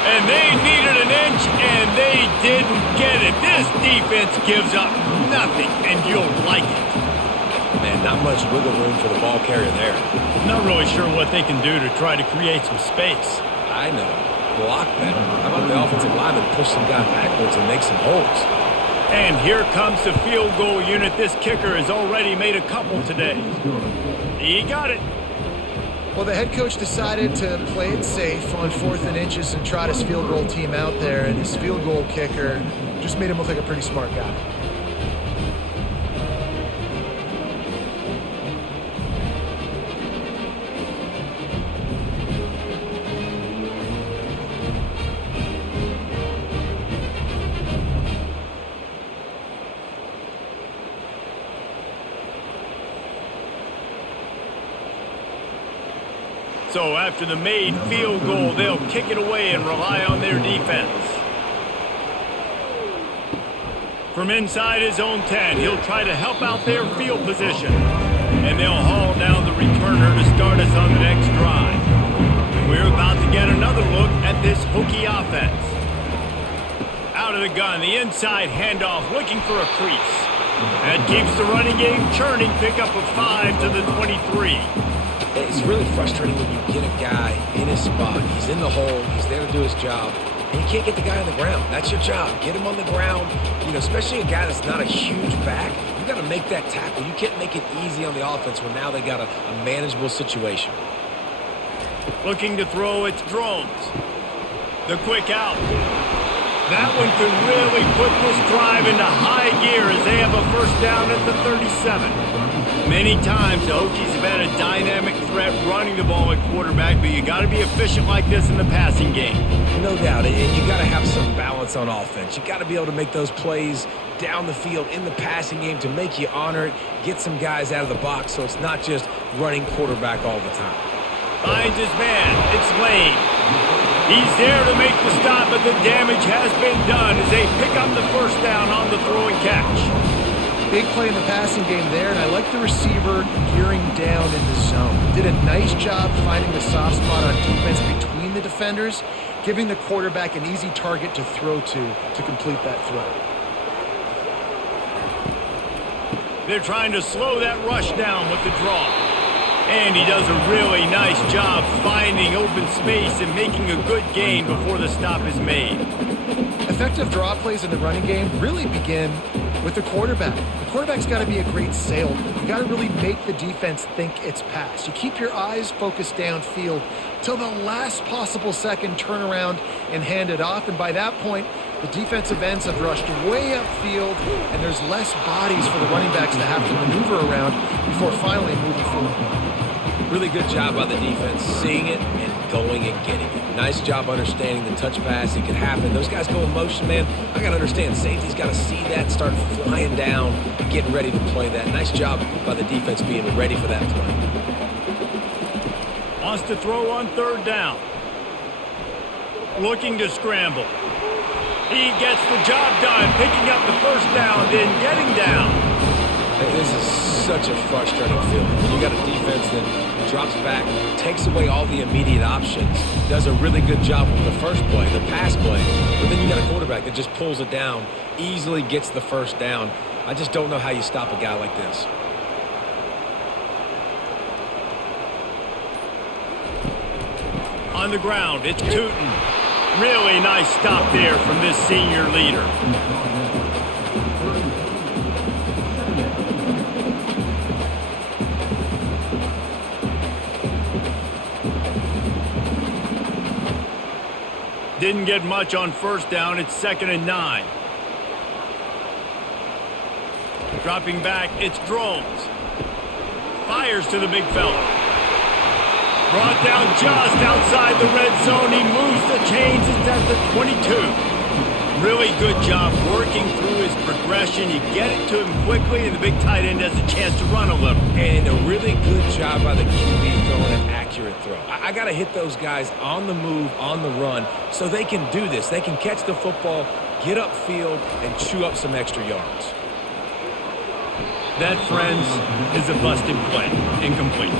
And they needed an inch, and they didn't get it. This defense gives up nothing, and you'll like it. Man, not much wiggle room for the ball carrier there. Not really sure what they can do to try to create some space. I know. Block better. How about the offensive lineman push some guy backwards and make some holes? And here comes the field goal unit. This kicker has already made a couple today. He got it. Well, the head coach decided to play it safe on 4th and inches and trot his field goal team out there, and his field goal kicker just made him look like a pretty smart guy. So after the made field goal, they'll kick it away and rely on their defense. From inside his own 10, he'll try to help out their field position. And they'll haul down the returner to start us on the next drive. We're about to get another look at this Hokie offense. Out of the gun, the inside handoff, looking for a crease. That keeps the running game churning, pickup of 5 to the 23. It's really frustrating when you get a guy in his spot. He's in the hole. He's there to do his job. And you can't get the guy on the ground. That's your job. Get him on the ground. You know, especially a guy that's not a huge back. You got to make that tackle. You can't make it easy on the offense when now they got a manageable situation. Looking to throw, it's Drones. The quick out. That one could really put this drive into high gear as they have a first down at the 37. Many times the Hokies have had a dynamic threat running the ball at quarterback, but you got to be efficient like this in the passing game. No doubt, and you got to have some balance on offense. You got to be able to make those plays down the field in the passing game to make you honor it, get some guys out of the box so it's not just running quarterback all the time. Finds his man. It's Lane. He's there to make the stop, but the damage has been done as they pick up the first down on the throw and catch. Big play in the passing game there, and I like the receiver gearing down in the zone. Did a nice job finding the soft spot on defense between the defenders, giving the quarterback an easy target to throw to complete that throw. They're trying to slow that rush down with the draw. And he does a really nice job finding open space and making a good gain before the stop is made. Effective draw plays in the running game really begin with the quarterback. The quarterback's got to be a great salesman. You got to really make the defense think it's pass. You keep your eyes focused downfield till the last possible second, turn around and hand it off. And by that point, the defensive ends have rushed way upfield, and there's less bodies for the running backs to have to maneuver around before finally moving forward. Really good job by the defense, seeing it and going and getting it. Nice job understanding the touch pass. It can happen. Those guys go in motion, man. I got to understand. Safety's got to see that, start flying down, getting ready to play that. Nice job by the defense being ready for that play. Wants to throw on third down. Looking to scramble. He gets the job done, picking up the first down, then getting down. This is such a frustrating feeling. When you got a defense that drops back, takes away all the immediate options, does a really good job with the first play, the pass play, but then you got a quarterback that just pulls it down, easily gets the first down. I just don't know how you stop a guy like this. On the ground, it's Tootin. Really nice stop there from this senior leader. Didn't get much on first down. It's 2nd and 9. Dropping back, it's Drones. Fires to the big fella. Brought down just outside the red zone. He moves the chains. It's at the 22. Really good job working through his progression. You get it to him quickly, and the big tight end has a chance to run a little. And a really good job by the QB throwing an accurate throw. I got to hit those guys on the move, on the run, so they can do this. They can catch the football, get upfield, and chew up some extra yards. That, friends, is a busted play. Incomplete.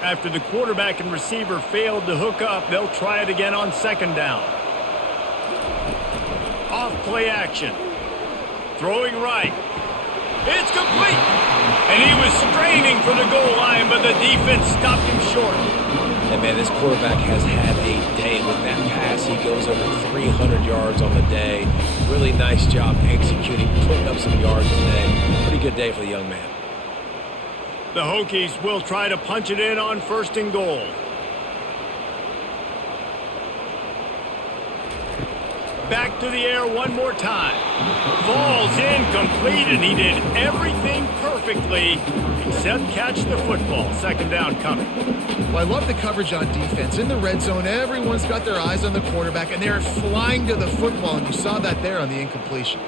After the quarterback and receiver failed to hook up, they'll try it again on 2nd down. Off play action. Throwing right. It's complete. And he was straining for the goal line, but the defense stopped him short. And man, this quarterback has had a day with that pass. He goes over 300 yards on the day. Really nice job executing, putting up some yards today. Pretty good day for the young man. The Hokies will try to punch it in on 1st and goal. back to the air one more time. Falls incomplete, and he did everything perfectly except catch the football. Second down coming. Well, I love the coverage on defense. In the red zone, everyone's got their eyes on the quarterback, and they're flying to the football, and you saw that there on the incompletion.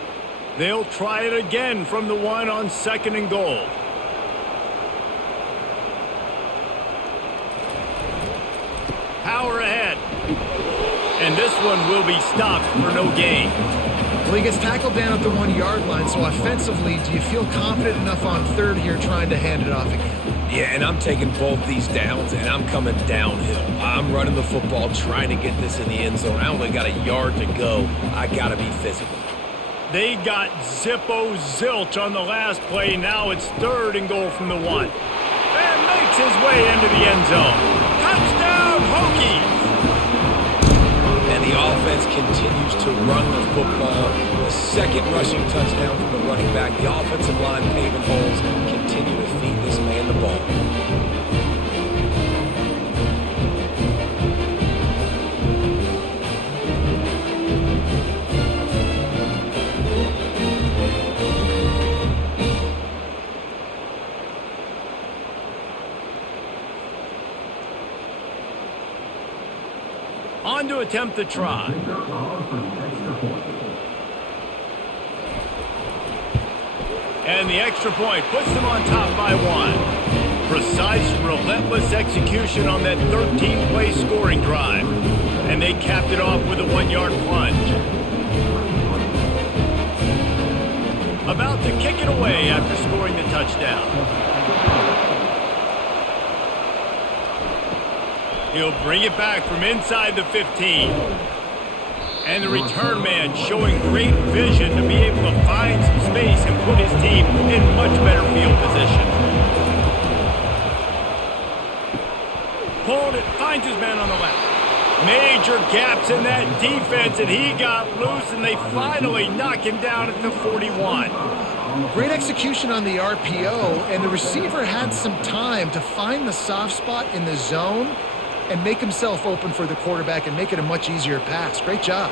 They'll try it again from the 1 on 2nd and goal. Power ahead. And this one will be stopped for no gain. Well, he gets tackled down at the 1-yard line, so offensively, do you feel confident enough on 3rd here trying to hand it off again? Yeah, and I'm taking both these downs, and I'm coming downhill. I'm running the football, trying to get this in the end zone. I only got a yard to go. I got to be physical. They got Zippo zilch on the last play. Now it's 3rd and goal from the 1. And makes his way into the end zone. Touchdown, Hokies! And the offense continues to run the football. The 2nd rushing touchdown from the running back. The offensive line paving holes. Continue to feed this man the ball. On to attempt the try. And the extra point puts them on top by 1. Precise, relentless execution on that 13-play scoring drive. And they capped it off with a 1-yard plunge. About to kick it away after scoring the touchdown. He'll bring it back from inside the 15. And the return man showing great vision to be able to find some space and put his team in much better field position. Pulling it, finds his man on the left. Major gaps in that defense, and he got loose, and they finally knock him down at the 41. Great execution on the RPO, and the receiver had some time to find the soft spot in the zone and make himself open for the quarterback and make it a much easier pass. Great job.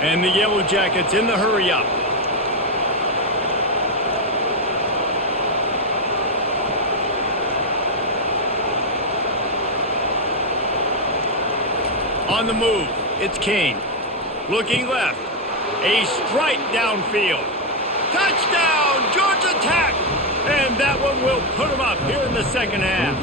And the Yellow Jackets in the hurry up. On the move, it's Kane. Looking left. A strike downfield. Touchdown, Georgia Tech! And that one will put them up here in the second half.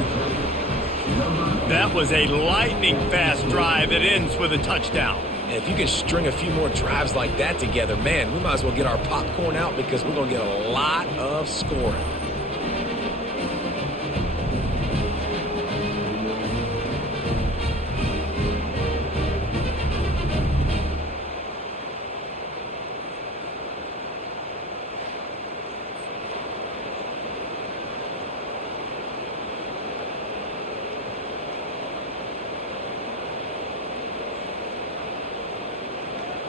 That was a lightning-fast drive that ends with a touchdown. And if you can string a few more drives like that together, man, we might as well get our popcorn out because we're going to get a lot of scoring.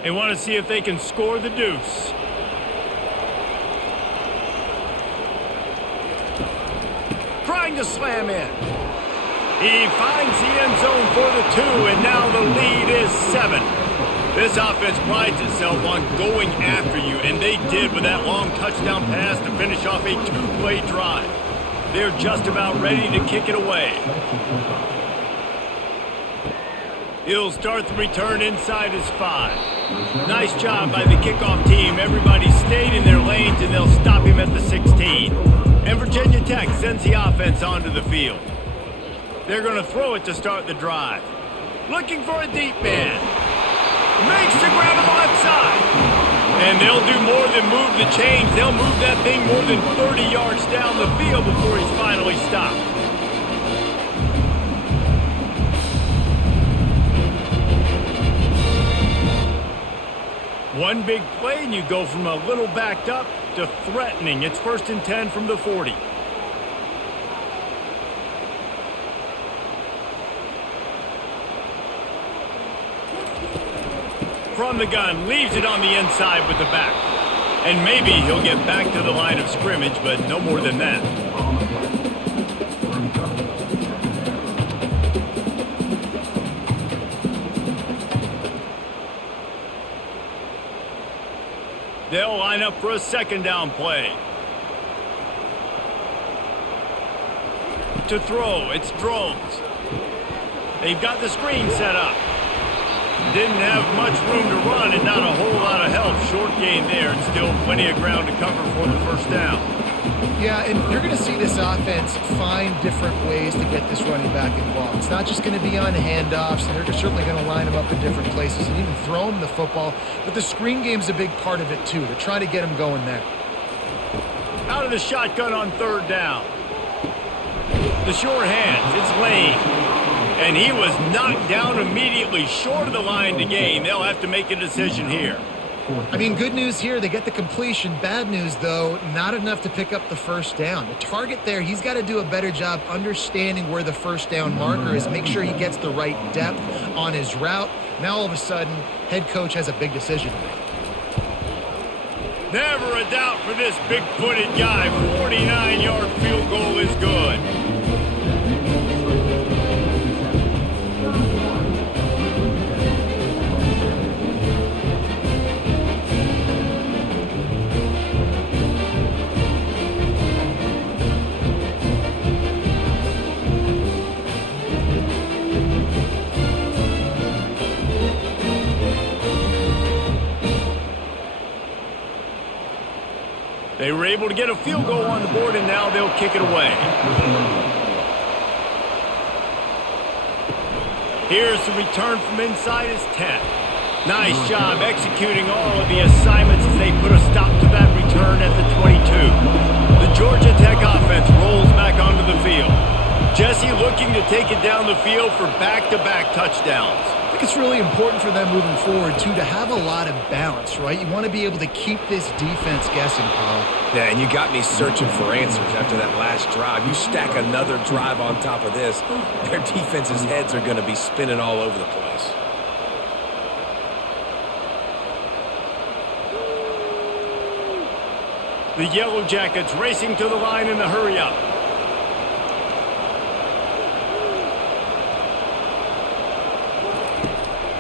They want to see if they can score the deuce. Trying to slam in. He finds the end zone for the 2, and now the lead is 7. This offense prides itself on going after you, and they did with that long touchdown pass to finish off a 2-play drive. They're just about ready to kick it away. He'll start the return inside his 5. Nice job by the kickoff team. Everybody stayed in their lanes, and they'll stop him at the 16. And Virginia Tech sends the offense onto the field. They're going to throw it to start the drive. Looking for a deep man. Makes the grab on the left side. And they'll do more than move the chains. They'll move that thing more than 30 yards down the field before he's finally stopped. One big play, and you go from a little backed up to threatening. It's 1st and 10 from the 40. From the gun, leaves it on the inside with the back. And maybe he'll get back to the line of scrimmage, but no more than that. They'll line up for a second down play. To throw, it's Drones. They've got the screen set up. Didn't have much room to run and not a whole lot of help. Short gain there and still plenty of ground to cover for the first down. Yeah, and you're going to see this offense find different ways to get this running back involved. It's not just going to be on handoffs, and they're certainly going to line him up in different places and even throw him the football. But the screen game's a big part of it, too. They're trying to get him going there. Out of the shotgun on third down. The short hands, it's Lane. And he was knocked down immediately short of the line to gain. They'll have to make a decision here. I mean, good news here, they get the completion. Bad news, though, not enough to pick up the first down. The target there, he's got to do a better job understanding where the first down marker is, make sure he gets the right depth on his route. Now, all of a sudden, head coach has a big decision to make. Never a doubt for this big-footed guy. 49-yard field goal is good. They were able to get a field goal on the board, and now they'll kick it away. Here's the return from inside his 10. Nice job executing all of the assignments as they put a stop to that return at the 22. The Georgia Tech offense rolls back onto the field. Jesse looking to take it down the field for back-to-back touchdowns. I think it's really important for them moving forward, too, to have a lot of balance, right? You want to be able to keep this defense guessing, Paul. Yeah, and you got me searching for answers after that last drive. You stack another drive on top of this, their defense's heads are going to be spinning all over the place. The Yellow Jackets racing to the line in the hurry-up.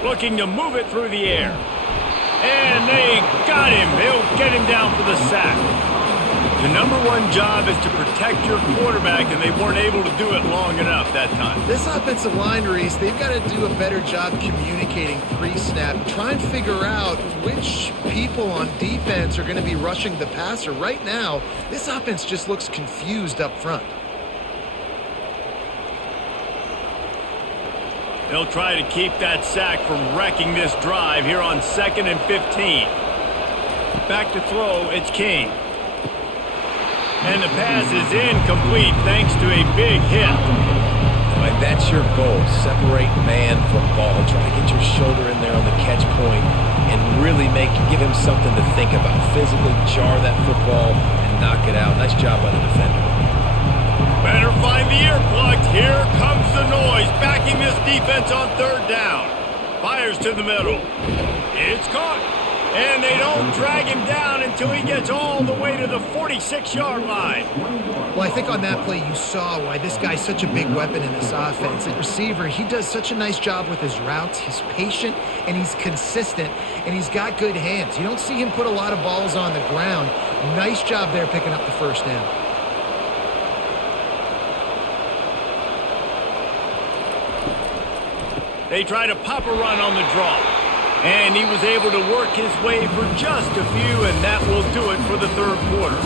Looking to move it through the air. And they got him. They'll get him down for the sack. The number one job is to protect your quarterback, and they weren't able to do it long enough that time. This offensive line, Reese, they've got to do a better job communicating pre-snap. Try and figure out which people on defense are going to be rushing the passer. Right now, this offense just looks confused up front. They'll try to keep that sack from wrecking this drive here on 2nd and 15. Back to throw, it's King. And the pass is incomplete thanks to a big hit. Right, that's your goal. Separate man from ball. Try to get your shoulder in there on the catch point and really give him something to think about. Physically jar that football and knock it out. Nice job by the defender. Better find the earplugs. Here comes the noise, backing this defense on third down. Fires to the middle. It's caught. And they don't drag him down until he gets all the way to the 46-yard line. Well, I think on that play you saw why this guy's such a big weapon in this offense. At receiver, he does such a nice job with his routes. He's patient, and he's consistent, and he's got good hands. You don't see him put a lot of balls on the ground. Nice job there picking up the first down. They try to pop a run on the draw. And he was able to work his way for just a few, and that will do it for the third quarter.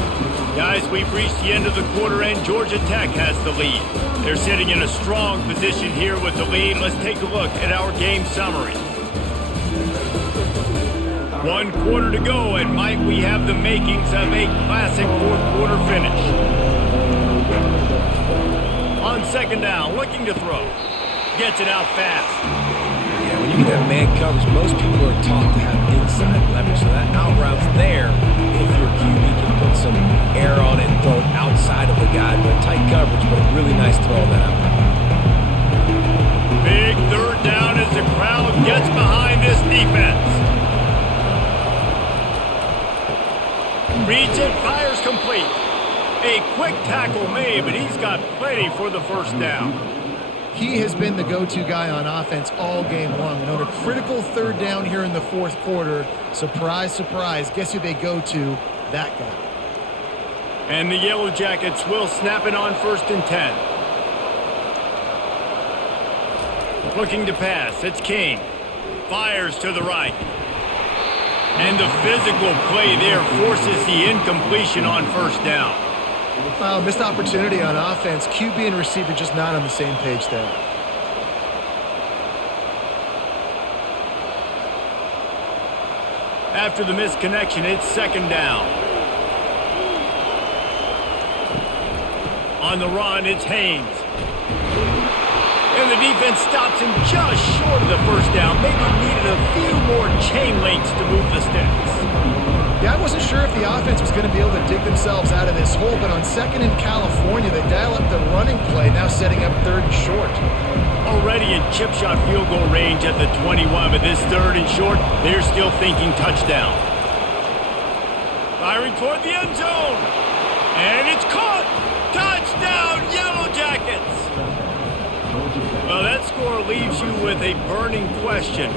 Guys, we've reached the end of the quarter, and Georgia Tech has the lead. They're sitting in a strong position here with the lead. Let's take a look at our game summary. 1 quarter to go, and might we have the makings of a classic fourth quarter finish. On second down, looking to throw. Gets it out fast. Yeah, when you get that man coverage, most people are taught to have inside leverage. So that out route's there if your QB can put some air on it and throw it outside of the guy. But tight coverage, but a really nice throw on that out route. Big third down as the crowd gets behind this defense. Reads it, fires complete. A quick tackle made, but he's got plenty for the first down. He has been the go-to guy on offense all game long. And on a critical third down here in the fourth quarter, surprise, surprise, guess who they go to? That guy. And the Yellow Jackets will snap it on 1st and 10. Looking to pass, it's King. Fires to the right. And the physical play there forces the incompletion on 1st down. Missed opportunity on offense. QB and receiver just not on the same page there. After the missed connection, it's 2nd down. On the run, it's Haynes. And the defense stops him just short of the 1st down. Maybe needed a few more chain links to move the sticks. Yeah, I wasn't sure if the offense was going to be able to dig themselves out of this hole, but on 2nd in California, they dial up the running play, now setting up 3rd and short. Already in chip shot field goal range at the 21, but this 3rd and short, they're still thinking touchdown. Firing toward the end zone. And it's caught. Touchdown, Yellow Jackets. Well, that score leaves you with a burning question.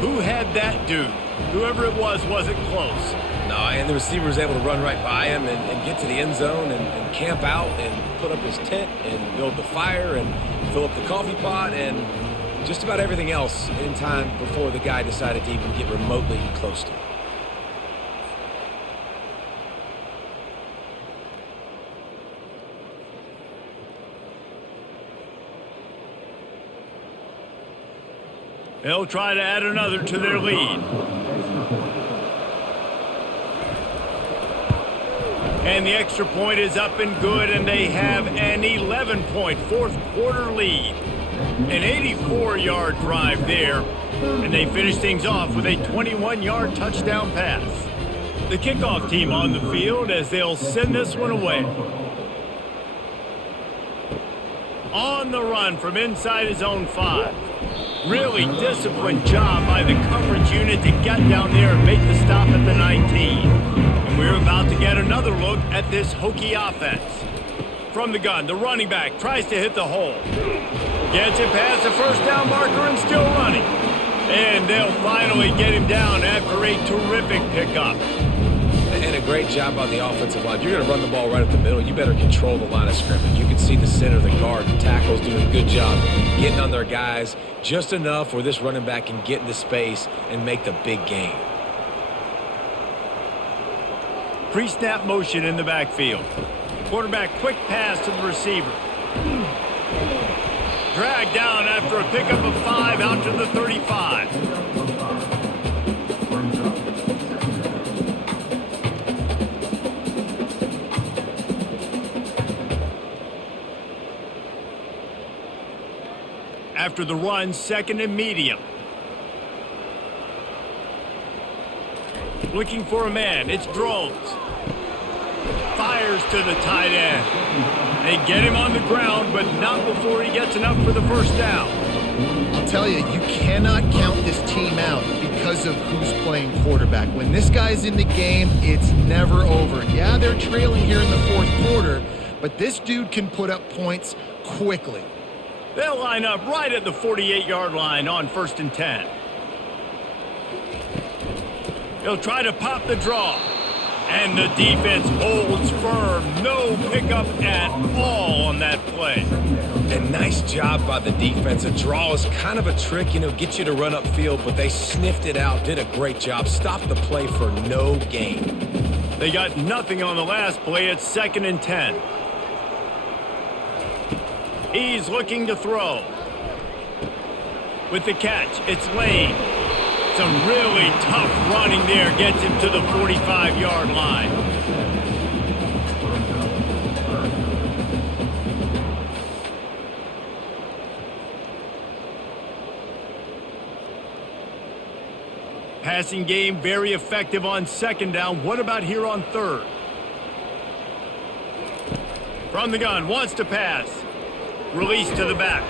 Who had that dude? Whoever it was, wasn't close. No, and the receiver was able to run right by him and get to the end zone and camp out and put up his tent and build the fire and fill up the coffee pot and just about everything else in time before the guy decided to even get remotely close to him. They'll try to add another to their lead. And the extra point is up and good, and they have an 11-point fourth-quarter lead. An 84-yard drive there, and they finish things off with a 21-yard touchdown pass. The kickoff team on the field as they'll send this one away. On the run from inside his own 5. Really disciplined job by the coverage unit to get down there and make the stop at the 19. And we're about to get another look at this Hokie offense. From the gun, the running back tries to hit the hole. Gets it past the 1st down marker and still running. And they'll finally get him down after a terrific pickup. And a great job by the offensive line. You're going to run the ball right up the middle. You better control the line of scrimmage. You can see the center, the guard, the tackles doing a good job getting on their guys just enough where this running back can get into space and make the big gain. Pre-snap motion in the backfield. Quarterback quick pass to the receiver. Dragged down after a pickup of 5 out to the 35. After the run, 2nd and medium. Looking for a man, it's Drones. Fires to the tight end. They get him on the ground, but not before he gets enough for the 1st down. I'll tell you, you cannot count this team out because of who's playing quarterback. When this guy's in the game, it's never over. Yeah, they're trailing here in the 4th quarter, but this dude can put up points quickly. They'll line up right at the 48-yard line on 1st and 10. He'll try to pop the draw. And the defense holds firm. No pickup at all on that play. And nice job by the defense. A draw is kind of a trick, get you to run upfield, but they sniffed it out, did a great job. Stopped the play for no gain. They got nothing on the last play. It's 2nd and 10. He's looking to throw. With the catch, it's Lane. Some really tough running there gets him to the 45-yard line. Passing game very effective on 2nd down. What about here on 3rd? From the gun, wants to pass. Release to the back.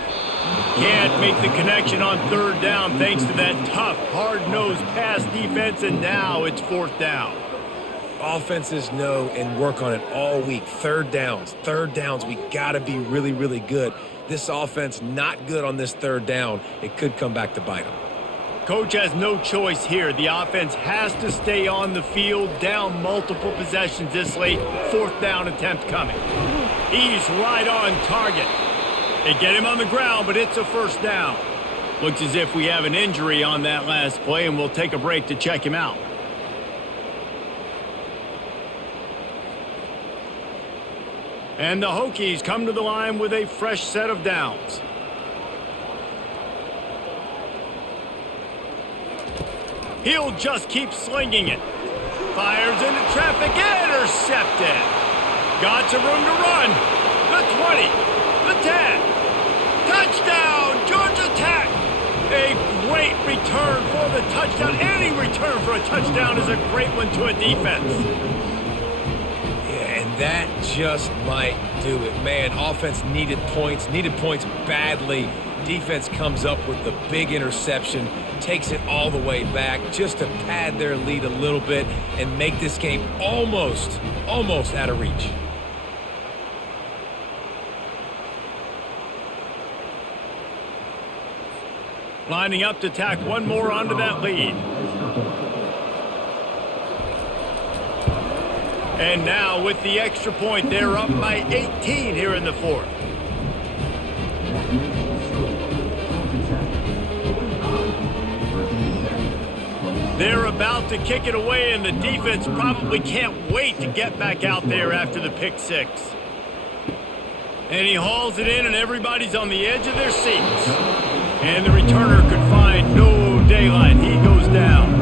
Can't make the connection on 3rd down thanks to that tough, hard-nosed pass defense, and now it's 4th down. Offenses know and work on it all week. 3rd downs. We got to be really, really good. This offense not good on this third down. It could come back to bite them. Coach has no choice here. The offense has to stay on the field, down multiple possessions this late. Fourth down attempt coming. He's right on target. They get him on the ground, but it's a first down. Looks as if we have an injury on that last play, and we'll take a break to check him out. And the Hokies come to the line with a fresh set of downs. He'll just keep slinging it. Fires into traffic, intercepted. Got some room to run. The 20, the 10. Touchdown, Georgia Tech. A great return for the touchdown. Any return for a touchdown is a great one to a defense. Yeah, and that just might do it. Man, offense needed points badly. Defense comes up with the big interception, takes it all the way back just to pad their lead a little bit and make this game almost out of reach. Lining up to tack one more onto that lead. And now with the extra point, they're up by 18 here in the fourth. They're about to kick it away, and the defense probably can't wait to get back out there after the pick six. And he hauls it in, and everybody's on the edge of their seats. And the returner could find no daylight. He goes down.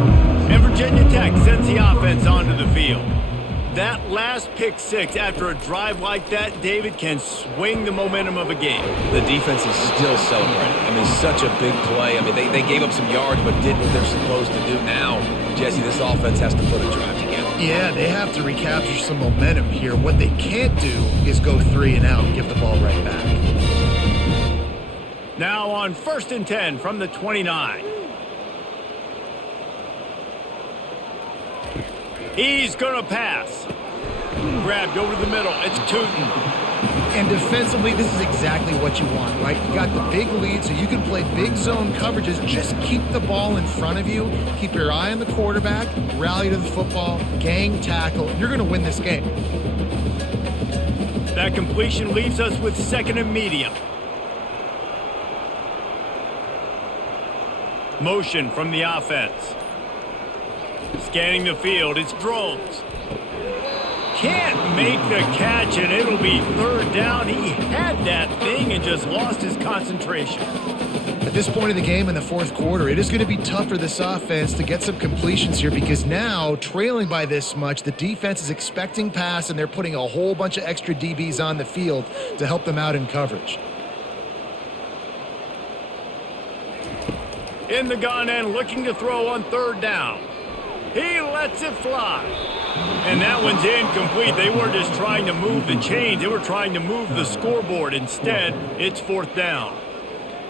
And Virginia Tech sends the offense onto the field. That last pick six after a drive like that, David, can swing the momentum of a game. The defense is still celebrating. I mean, such a big play. I mean, they gave up some yards but did what they're supposed to do. Now, Jesse, this offense has to put a drive together. Yeah, they have to recapture some momentum here. What they can't do is go 3 and out and give the ball right back. Now on 1st and 10 from the 29. He's going to pass. Grabbed over the middle. It's Tootin. And defensively, this is exactly what you want, right? You got the big lead, so you can play big zone coverages. Just keep the ball in front of you. Keep your eye on the quarterback. Rally to the football. Gang tackle. You're going to win this game. That completion leaves us with 2nd and medium. Motion from the offense. Scanning the field, it's Drones. Can't make the catch, and it'll be 3rd down. He had that thing and just lost his concentration. At this point of the game in the 4th quarter, it is going to be tough for this offense to get some completions here because now, trailing by this much, the defense is expecting pass, and they're putting a whole bunch of extra DBs on the field to help them out in coverage. In the gun and looking to throw on 3rd down. He lets it fly. And that one's incomplete. They weren't just trying to move the chains. They were trying to move the scoreboard. Instead, it's 4th down.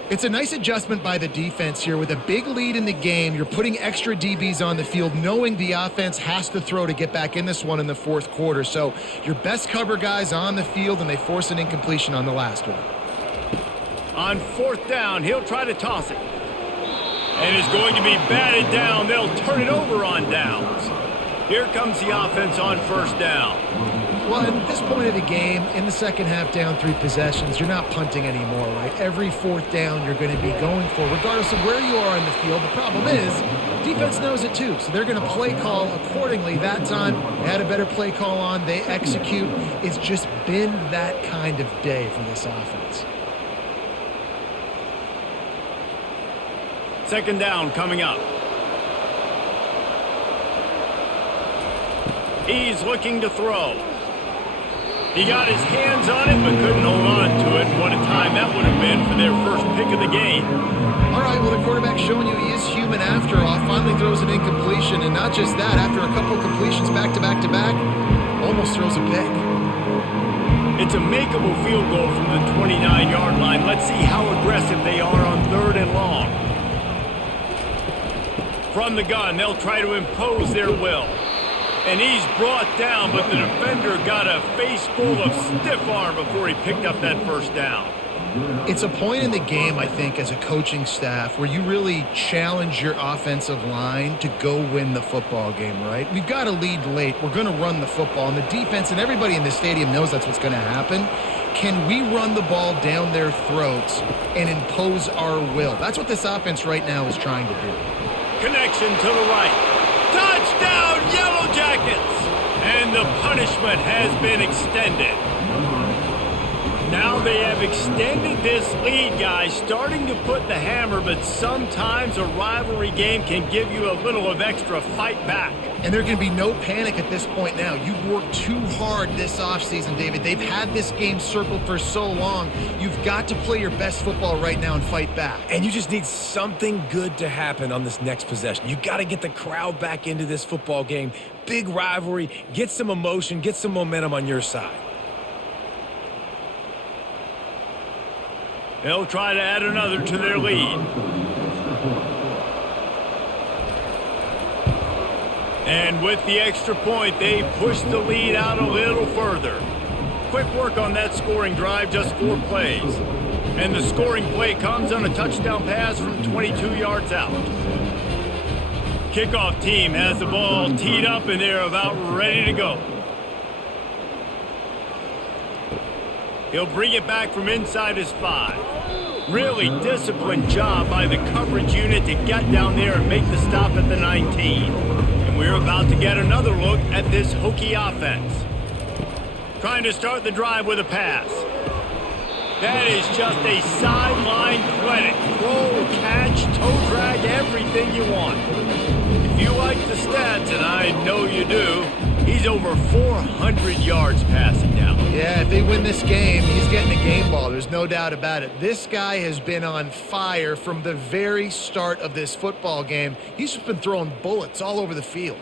It's a nice adjustment by the defense here. With a big lead in the game, you're putting extra DBs on the field, knowing the offense has to throw to get back in this one in the 4th quarter. So your best cover guys on the field, and they force an incompletion on the last one. On 4th down, he'll try to toss it. And it's going to be batted down. They'll turn it over on downs. Here comes the offense on 1st down. Well, at this point of the game, in the second half, down 3 possessions, you're not punting anymore, right? Every 4th down you're going to be going for, regardless of where you are on the field. The problem is, defense knows it too, so they're going to play call accordingly. That time, they had a better play call on. They execute. It's just been that kind of day for this offense. 2nd down coming up. He's looking to throw. He got his hands on it, but couldn't hold on to it. What a time that would have been for their first pick of the game. All right, well, the quarterback's showing you he is human after all. Finally throws an incompletion, and not just that, after a couple completions back to back to back, almost throws a pick. It's a makeable field goal from the 29-yard line. Let's see how aggressive they are on 3rd and long. From the gun, they'll try to impose their will. And he's brought down, but the defender got a face full of stiff arm before he picked up that 1st down. It's a point in the game, I think, as a coaching staff where you really challenge your offensive line to go win the football game, right? We've got a lead late. We're going to run the football. And the defense and everybody in the stadium knows that's what's going to happen. Can we run the ball down their throats and impose our will? That's what this offense right now is trying to do. Connection to the right. Touchdown, Yellow Jackets! And the punishment has been extended. Now they have extended this lead, guys, starting to put the hammer, but sometimes a rivalry game can give you a little of extra fight back. And there can be no panic at this point now. You've worked too hard this offseason, David. They've had this game circled for so long. You've got to play your best football right now and fight back. And you just need something good to happen on this next possession. You got to get the crowd back into this football game. Big rivalry. Get some emotion. Get some momentum on your side. They'll try to add another to their lead. And with the extra point, they push the lead out a little further. Quick work on that scoring drive, just 4 plays. And the scoring play comes on a touchdown pass from 22 yards out. Kickoff team has the ball teed up and they're about ready to go. He'll bring it back from inside his 5. Really disciplined job by the coverage unit to get down there and make the stop at the 19. And we're about to get another look at this Hokie offense. Trying to start the drive with a pass. That is just a sideline credit. Throw, catch, toe drag, everything you want. If you like the stats, and I know you do, he's over 400 yards passing now. Yeah, if they win this game, he's getting a game ball. There's no doubt about it. This guy has been on fire from the very start of this football game. He's just been throwing bullets all over the field.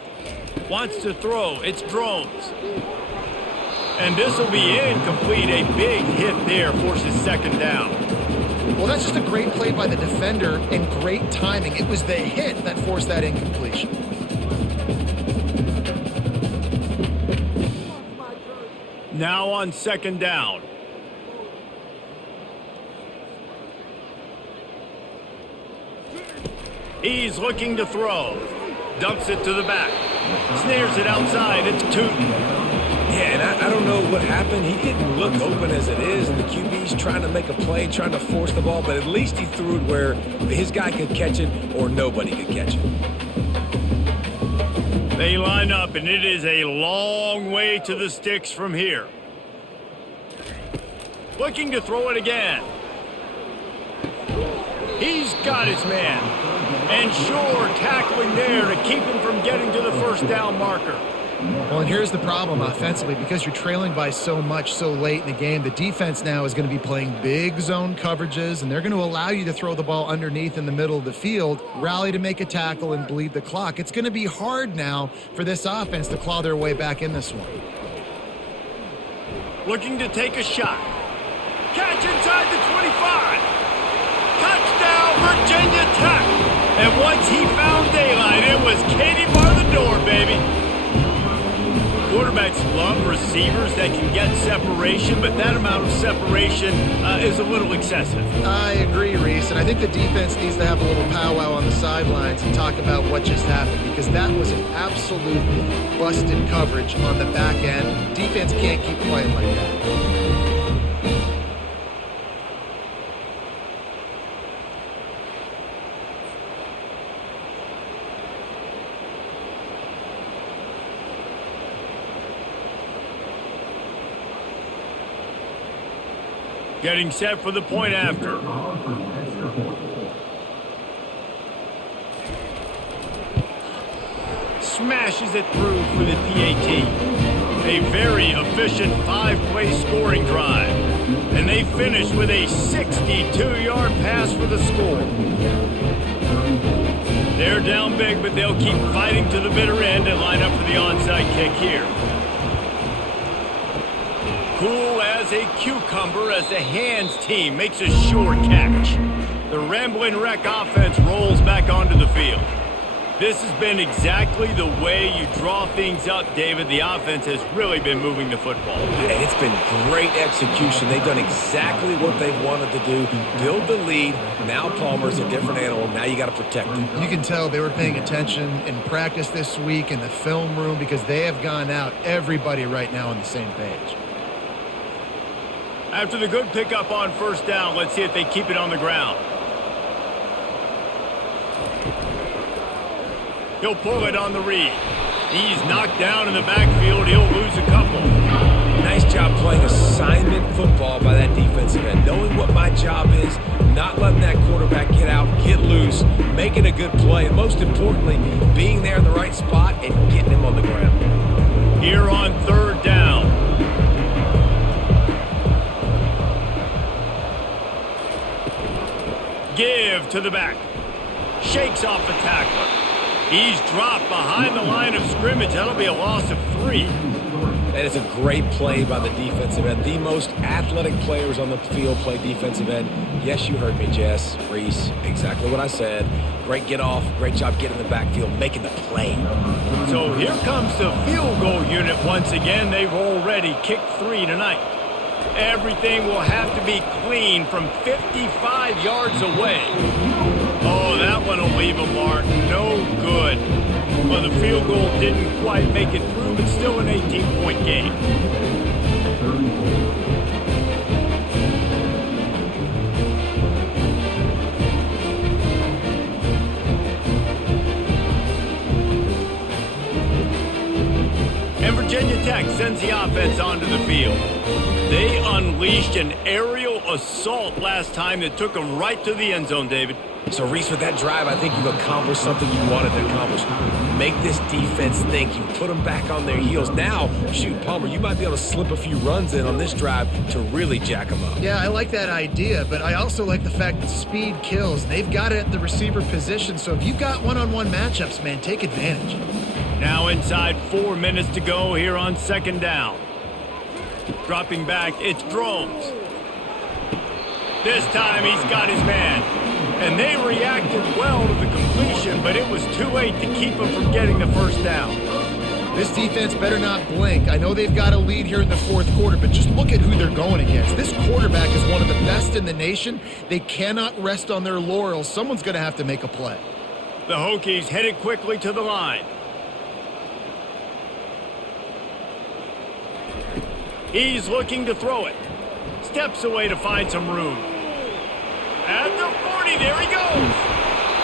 Wants to throw. It's drones. And this will be incomplete. A big hit there forces second down. Well, that's just a great play by the defender and great timing. It was the hit that forced that incompletion. Now on second down. He's looking to throw. Dumps it to the back. Snares it outside. It's Tootin. Yeah, and I don't know what happened. He didn't look open as it is, and the QB's trying to make a play, trying to force the ball, but at least he threw it where his guy could catch it or nobody could catch it. They line up, and it is a long way to the sticks from here. Looking to throw it again. He's got his man. And sure, tackling there to keep him from getting to the first down marker. Well, and here's the problem offensively. Because you're trailing by so much so late in the game, the defense now is going to be playing big zone coverages, and they're going to allow you to throw the ball underneath in the middle of the field, rally to make a tackle, and bleed the clock. It's going to be hard now for this offense to claw their way back in this one. Looking to take a shot. Catch inside the 25. Touchdown, Virginia Tech. And once he found daylight, it was Katie bar the door, baby. Quarterbacks love receivers that can get separation, but that amount of separation is a little excessive. I agree, Reese, and I think the defense needs to have a little powwow on the sidelines and talk about what just happened, because that was an absolute busted coverage on the back end. Defense can't keep playing like that. Getting set for the point after. Smashes it through for the PAT. A very efficient 5-play scoring drive. And they finish with a 62-yard pass for the score. They're down big, but they'll keep fighting to the bitter end and line up for the onside kick here. Cool as a cucumber as the hands team makes a sure catch. The Ramblin' Wreck offense rolls back onto the field. This has been exactly the way you draw things up, David. The offense has really been moving the football. And it's been great execution. They've done exactly what they've wanted to do. Build the lead. Now Palmer's a different animal. Now you got to protect him. You can tell they were paying attention in practice this week in the film room because they have gone out, everybody right now on the same page. After the good pickup on first down, let's see if they keep it on the ground. He'll pull it on the read. He's knocked down in the backfield. He'll lose a couple. Nice job playing assignment football by that defensive end. Knowing what my job is, not letting that quarterback get out, get loose, making a good play, and most importantly, being there in the right spot and getting him on the ground. Here on third down. Give to the back. Shakes off the tackler. He's dropped behind the line of scrimmage. That'll be a loss of 3. That is a great play by the defensive end. The most athletic players on the field play defensive end. Yes, you heard me, Jess, Reese. Exactly what I said. Great get off. Great job getting in the backfield, making the play. So here comes the field goal unit once again. They've already kicked 3 tonight. Everything will have to be clean from 55 yards away. Oh, that one will leave a mark. No good. Well, the field goal didn't quite make it through, but still an 18-point game. And Virginia Tech sends the offense onto the field. They unleashed an aerial assault last time that took them right to the end zone, David. So, Reese, with that drive, I think you've accomplished something you wanted to accomplish. Make this defense think. You put them back on their heels. Now, shoot, Palmer, you might be able to slip a few runs in on this drive to really jack them up. Yeah, I like that idea, but I also like the fact that speed kills. They've got it at the receiver position, so if you've got one-on-one matchups, man, take advantage. Now inside 4 minutes to go here on second down. Dropping back, it's Drones. This time he's got his man. And they reacted well to the completion, but it was too late to keep him from getting the first down. This defense better not blink. I know they've got a lead here in the fourth quarter, but just look at who they're going against. This quarterback is one of the best in the nation. They cannot rest on their laurels. Someone's going to have to make a play. The Hokies headed quickly to the line. He's looking to throw it. Steps away to find some room. At the 40, there he goes.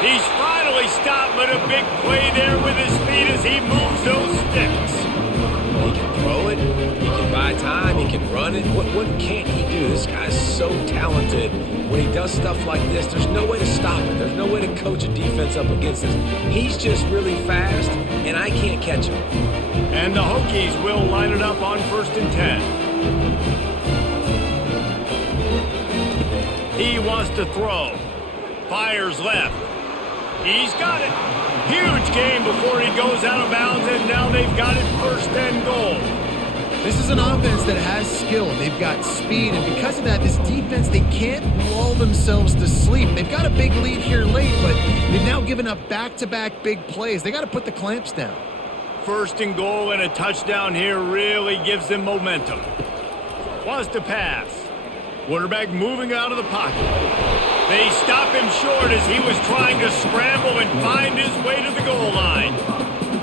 He's finally stopped, but a big play there with his feet as he moves those sticks. He can throw it. He can buy time. He can run it. What can't he do? This guy's so talented. When he does stuff like this, there's no way to stop it. There's no way to coach a defense up against this. He's just really fast, and I can't catch him. And the Hokies will line it up on 1st and 10. He wants to throw. Fires left. He's got it. Huge game before he goes out of bounds, and now they've got it 1st and goal. This is an offense that has skill. They've got speed, and because of that, this defense, they can't lull themselves to sleep. They've got a big lead here late, but they've now given up back-to-back big plays. They got to put the clamps down. 1st and goal and a touchdown here really gives them momentum. Wants to pass. Quarterback moving out of the pocket. They stop him short as he was trying to scramble and find his way to the goal line.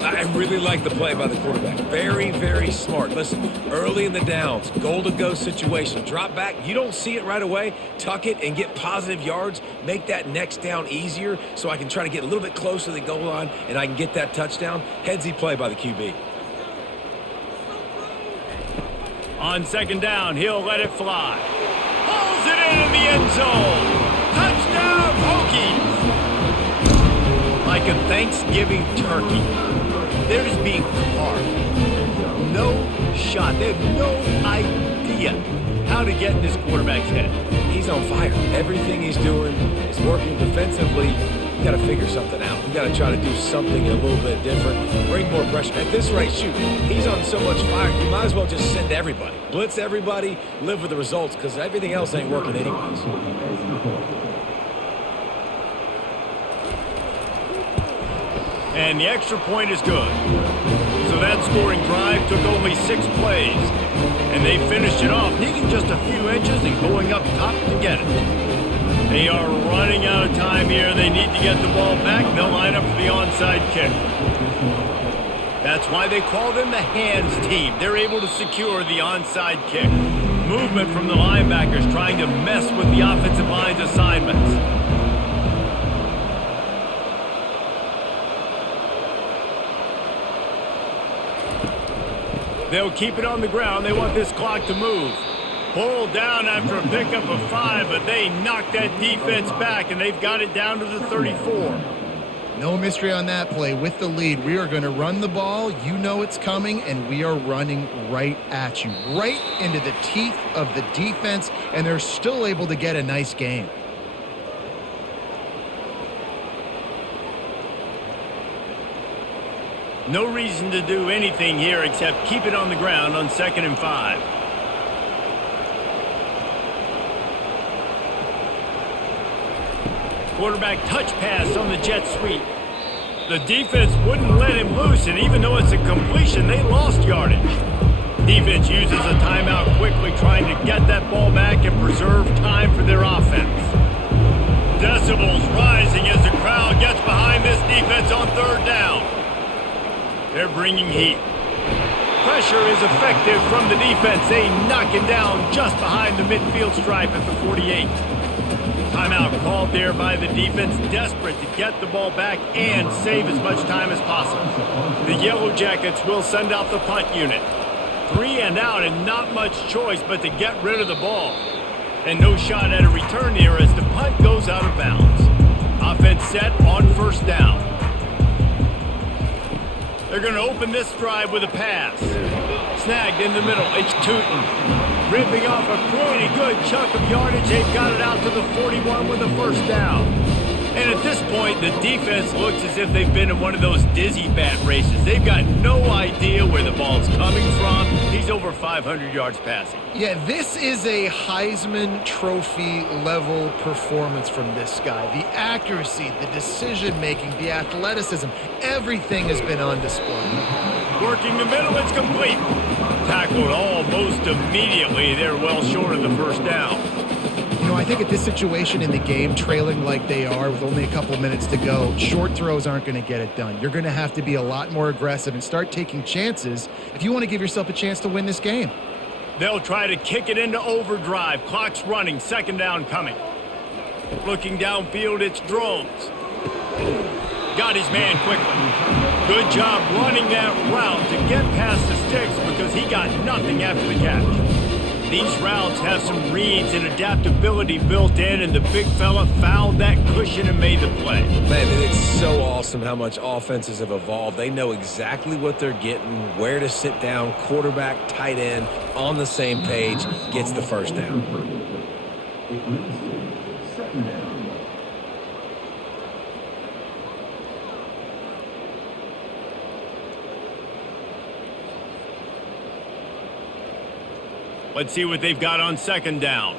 I really like the play by the quarterback. Very, very smart. Listen, early in the downs, goal-to-go situation. Drop back. You don't see it right away. Tuck it and get positive yards. Make that next down easier so I can try to get a little bit closer to the goal line and I can get that touchdown. Headsy play by the QB. On 2nd down, he'll let it fly. Pulls it in the end zone. Touchdown, Hokies! Like a Thanksgiving turkey, they're just being carved. No shot. They have no idea how to get in this quarterback's head. He's on fire. Everything he's doing is working defensively. We got to figure something out. We got to try to do something a little bit different. Bring more pressure. At this rate, shoot, he's on so much fire. You might as well just send everybody. Blitz everybody, live with the results, because everything else ain't working anyways. And the extra point is good. So that scoring drive took only 6 plays. And they finished it off, needing just a few inches and going up top to get it. They are running out of time here. They need to get the ball back. They'll line up for the onside kick. That's why they call them the hands team. They're able to secure the onside kick. Movement from the linebackers trying to mess with the offensive line's assignments. They'll keep it on the ground. They want this clock to move. Pulled down after a pickup of 5, but they knocked that defense back, and they've got it down to the 34. No mystery on that play. With the lead, we are going to run the ball. You know it's coming, and we are running right at you, right into the teeth of the defense, and they're still able to get a nice gain. No reason to do anything here except keep it on the ground on 2nd and 5. Quarterback touch pass on the jet sweep. The defense wouldn't let him loose, and even though it's a completion, they lost yardage. Defense uses a timeout quickly, trying to get that ball back and preserve time for their offense. Decibels rising as the crowd gets behind this defense on 3rd down. They're bringing heat. Pressure is effective from the defense. They knock him down just behind the midfield stripe at the 48. Timeout called there by the defense, desperate to get the ball back and save as much time as possible. The Yellow Jackets will send out the punt unit. 3 and out, and not much choice but to get rid of the ball. And no shot at a return here as the punt goes out of bounds. Offense set on 1st down. They're going to open this drive with a pass. Snagged in the middle. It's Tootin. Ripping off a pretty good chunk of yardage. They've got it out to the 41 with a 1st down. And at this point, the defense looks as if they've been in one of those dizzy bat races. They've got no idea where the ball's coming from. He's over 500 yards passing. Yeah, this is a Heisman Trophy level performance from this guy. The accuracy, the decision-making, the athleticism, everything has been on display. Working the middle, it's complete. Tackled almost immediately. They're well short of the 1st down. You know, I think at this situation in the game, trailing like they are with only a couple minutes to go, short throws aren't going to get it done. You're going to have to be a lot more aggressive and start taking chances if you want to give yourself a chance to win this game. They'll try to kick it into overdrive. Clock's running. 2nd down coming. Looking downfield, it's Drones. Got his man quickly. Good job running that route to get past the sticks because he got nothing after the catch. These routes have some reads and adaptability built in, and the big fella found that cushion and made the play. Man, it's so awesome how much offenses have evolved. They know exactly what they're getting, where to sit down, quarterback, tight end, on the same page, gets the 1st down. Let's see what they've got on 2nd down.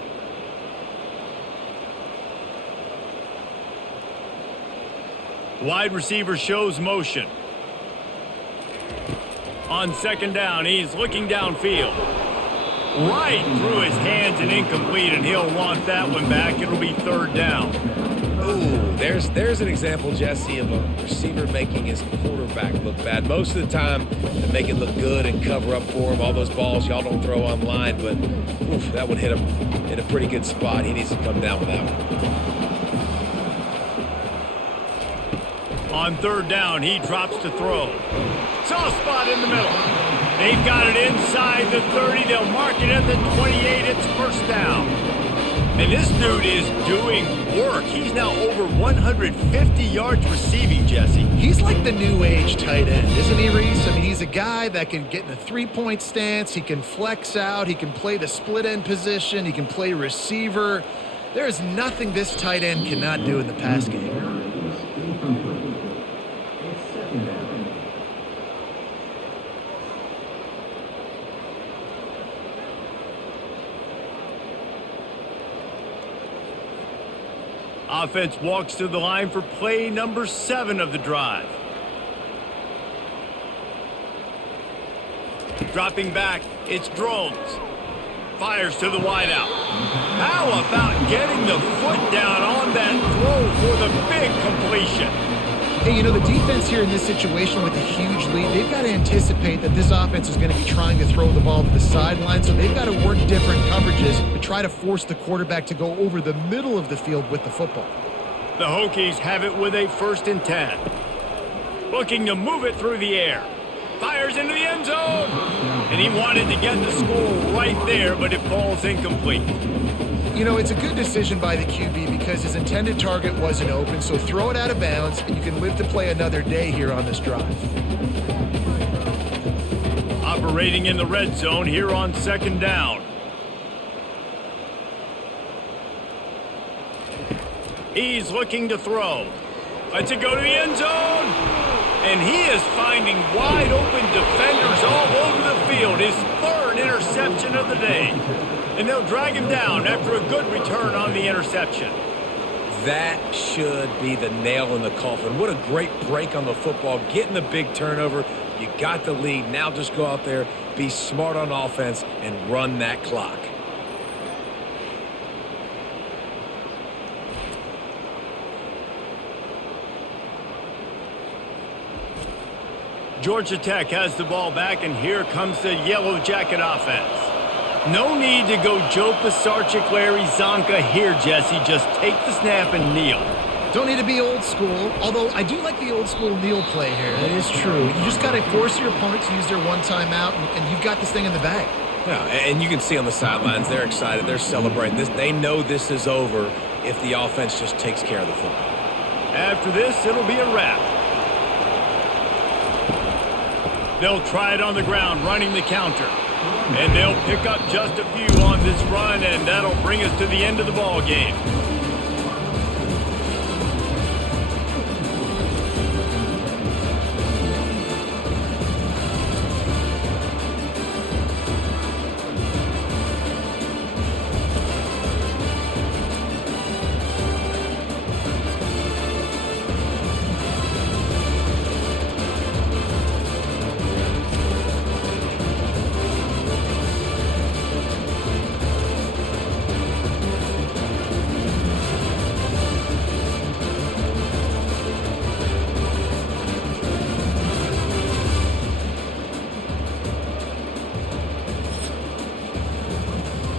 Wide receiver shows motion. On 2nd down, he's looking downfield. Right through his hands and incomplete, and he'll want that one back. It'll be 3rd down. Ooh, there's an example, Jesse, of a receiver making his quarterback look bad. Most of the time, they make it look good and cover up for him. All those balls y'all don't throw online, but oof, that would hit him in a pretty good spot. He needs to come down with that one. On 3rd down, he drops to throw. Soft spot in the middle. They've got it inside the 30. They'll mark it at the 28. It's 1st down. And this dude is doing work. He's now over 150 yards receiving, Jesse. He's like the new age tight end, isn't he, Reese? I mean, he's a guy that can get in a 3-point stance. He can flex out. He can play the split end position. He can play receiver. There is nothing this tight end cannot do in the pass game. Offense walks to the line for play number 7 of the drive. Dropping back, it's Drones. Fires to the wideout. How about getting the foot down on that throw for the big completion? Hey, you know, the defense here in this situation with a huge lead, they've got to anticipate that this offense is going to be trying to throw the ball to the sideline, so they've got to work different coverages to try to force the quarterback to go over the middle of the field with the football. The Hokies have it with a 1st and 10. Looking to move it through the air. Fires into the end zone. And he wanted to get the score right there, but it falls incomplete. You know, it's a good decision by the QB because his intended target wasn't open, so throw it out of bounds, and you can live to play another day here on this drive. Operating in the red zone here on 2nd down. He's looking to throw. Lets it go to the end zone. And he is finding wide open defenders all over the field. His 3rd interception of the day. And they'll drag him down after a good return on the interception. That should be the nail in the coffin. What a great break on the football. Getting the big turnover. You got the lead. Now just go out there, be smart on offense, and run that clock. Georgia Tech has the ball back, and here comes the Yellow Jacket offense. No need to go Joe Pisarcik, Larry Zonka here, Jesse. Just take the snap and kneel. Don't need to be old school, although I do like the old school kneel play here. That is true. You just got to force your opponent to use their one timeout, and you've got this thing in the bag. Yeah, and you can see on the sidelines, they're excited. They're celebrating this. They know this is over if the offense just takes care of the football. After this, it'll be a wrap. They'll try it on the ground, running the counter. And they'll pick up just a few on this run, and that'll bring us to the end of the ball game.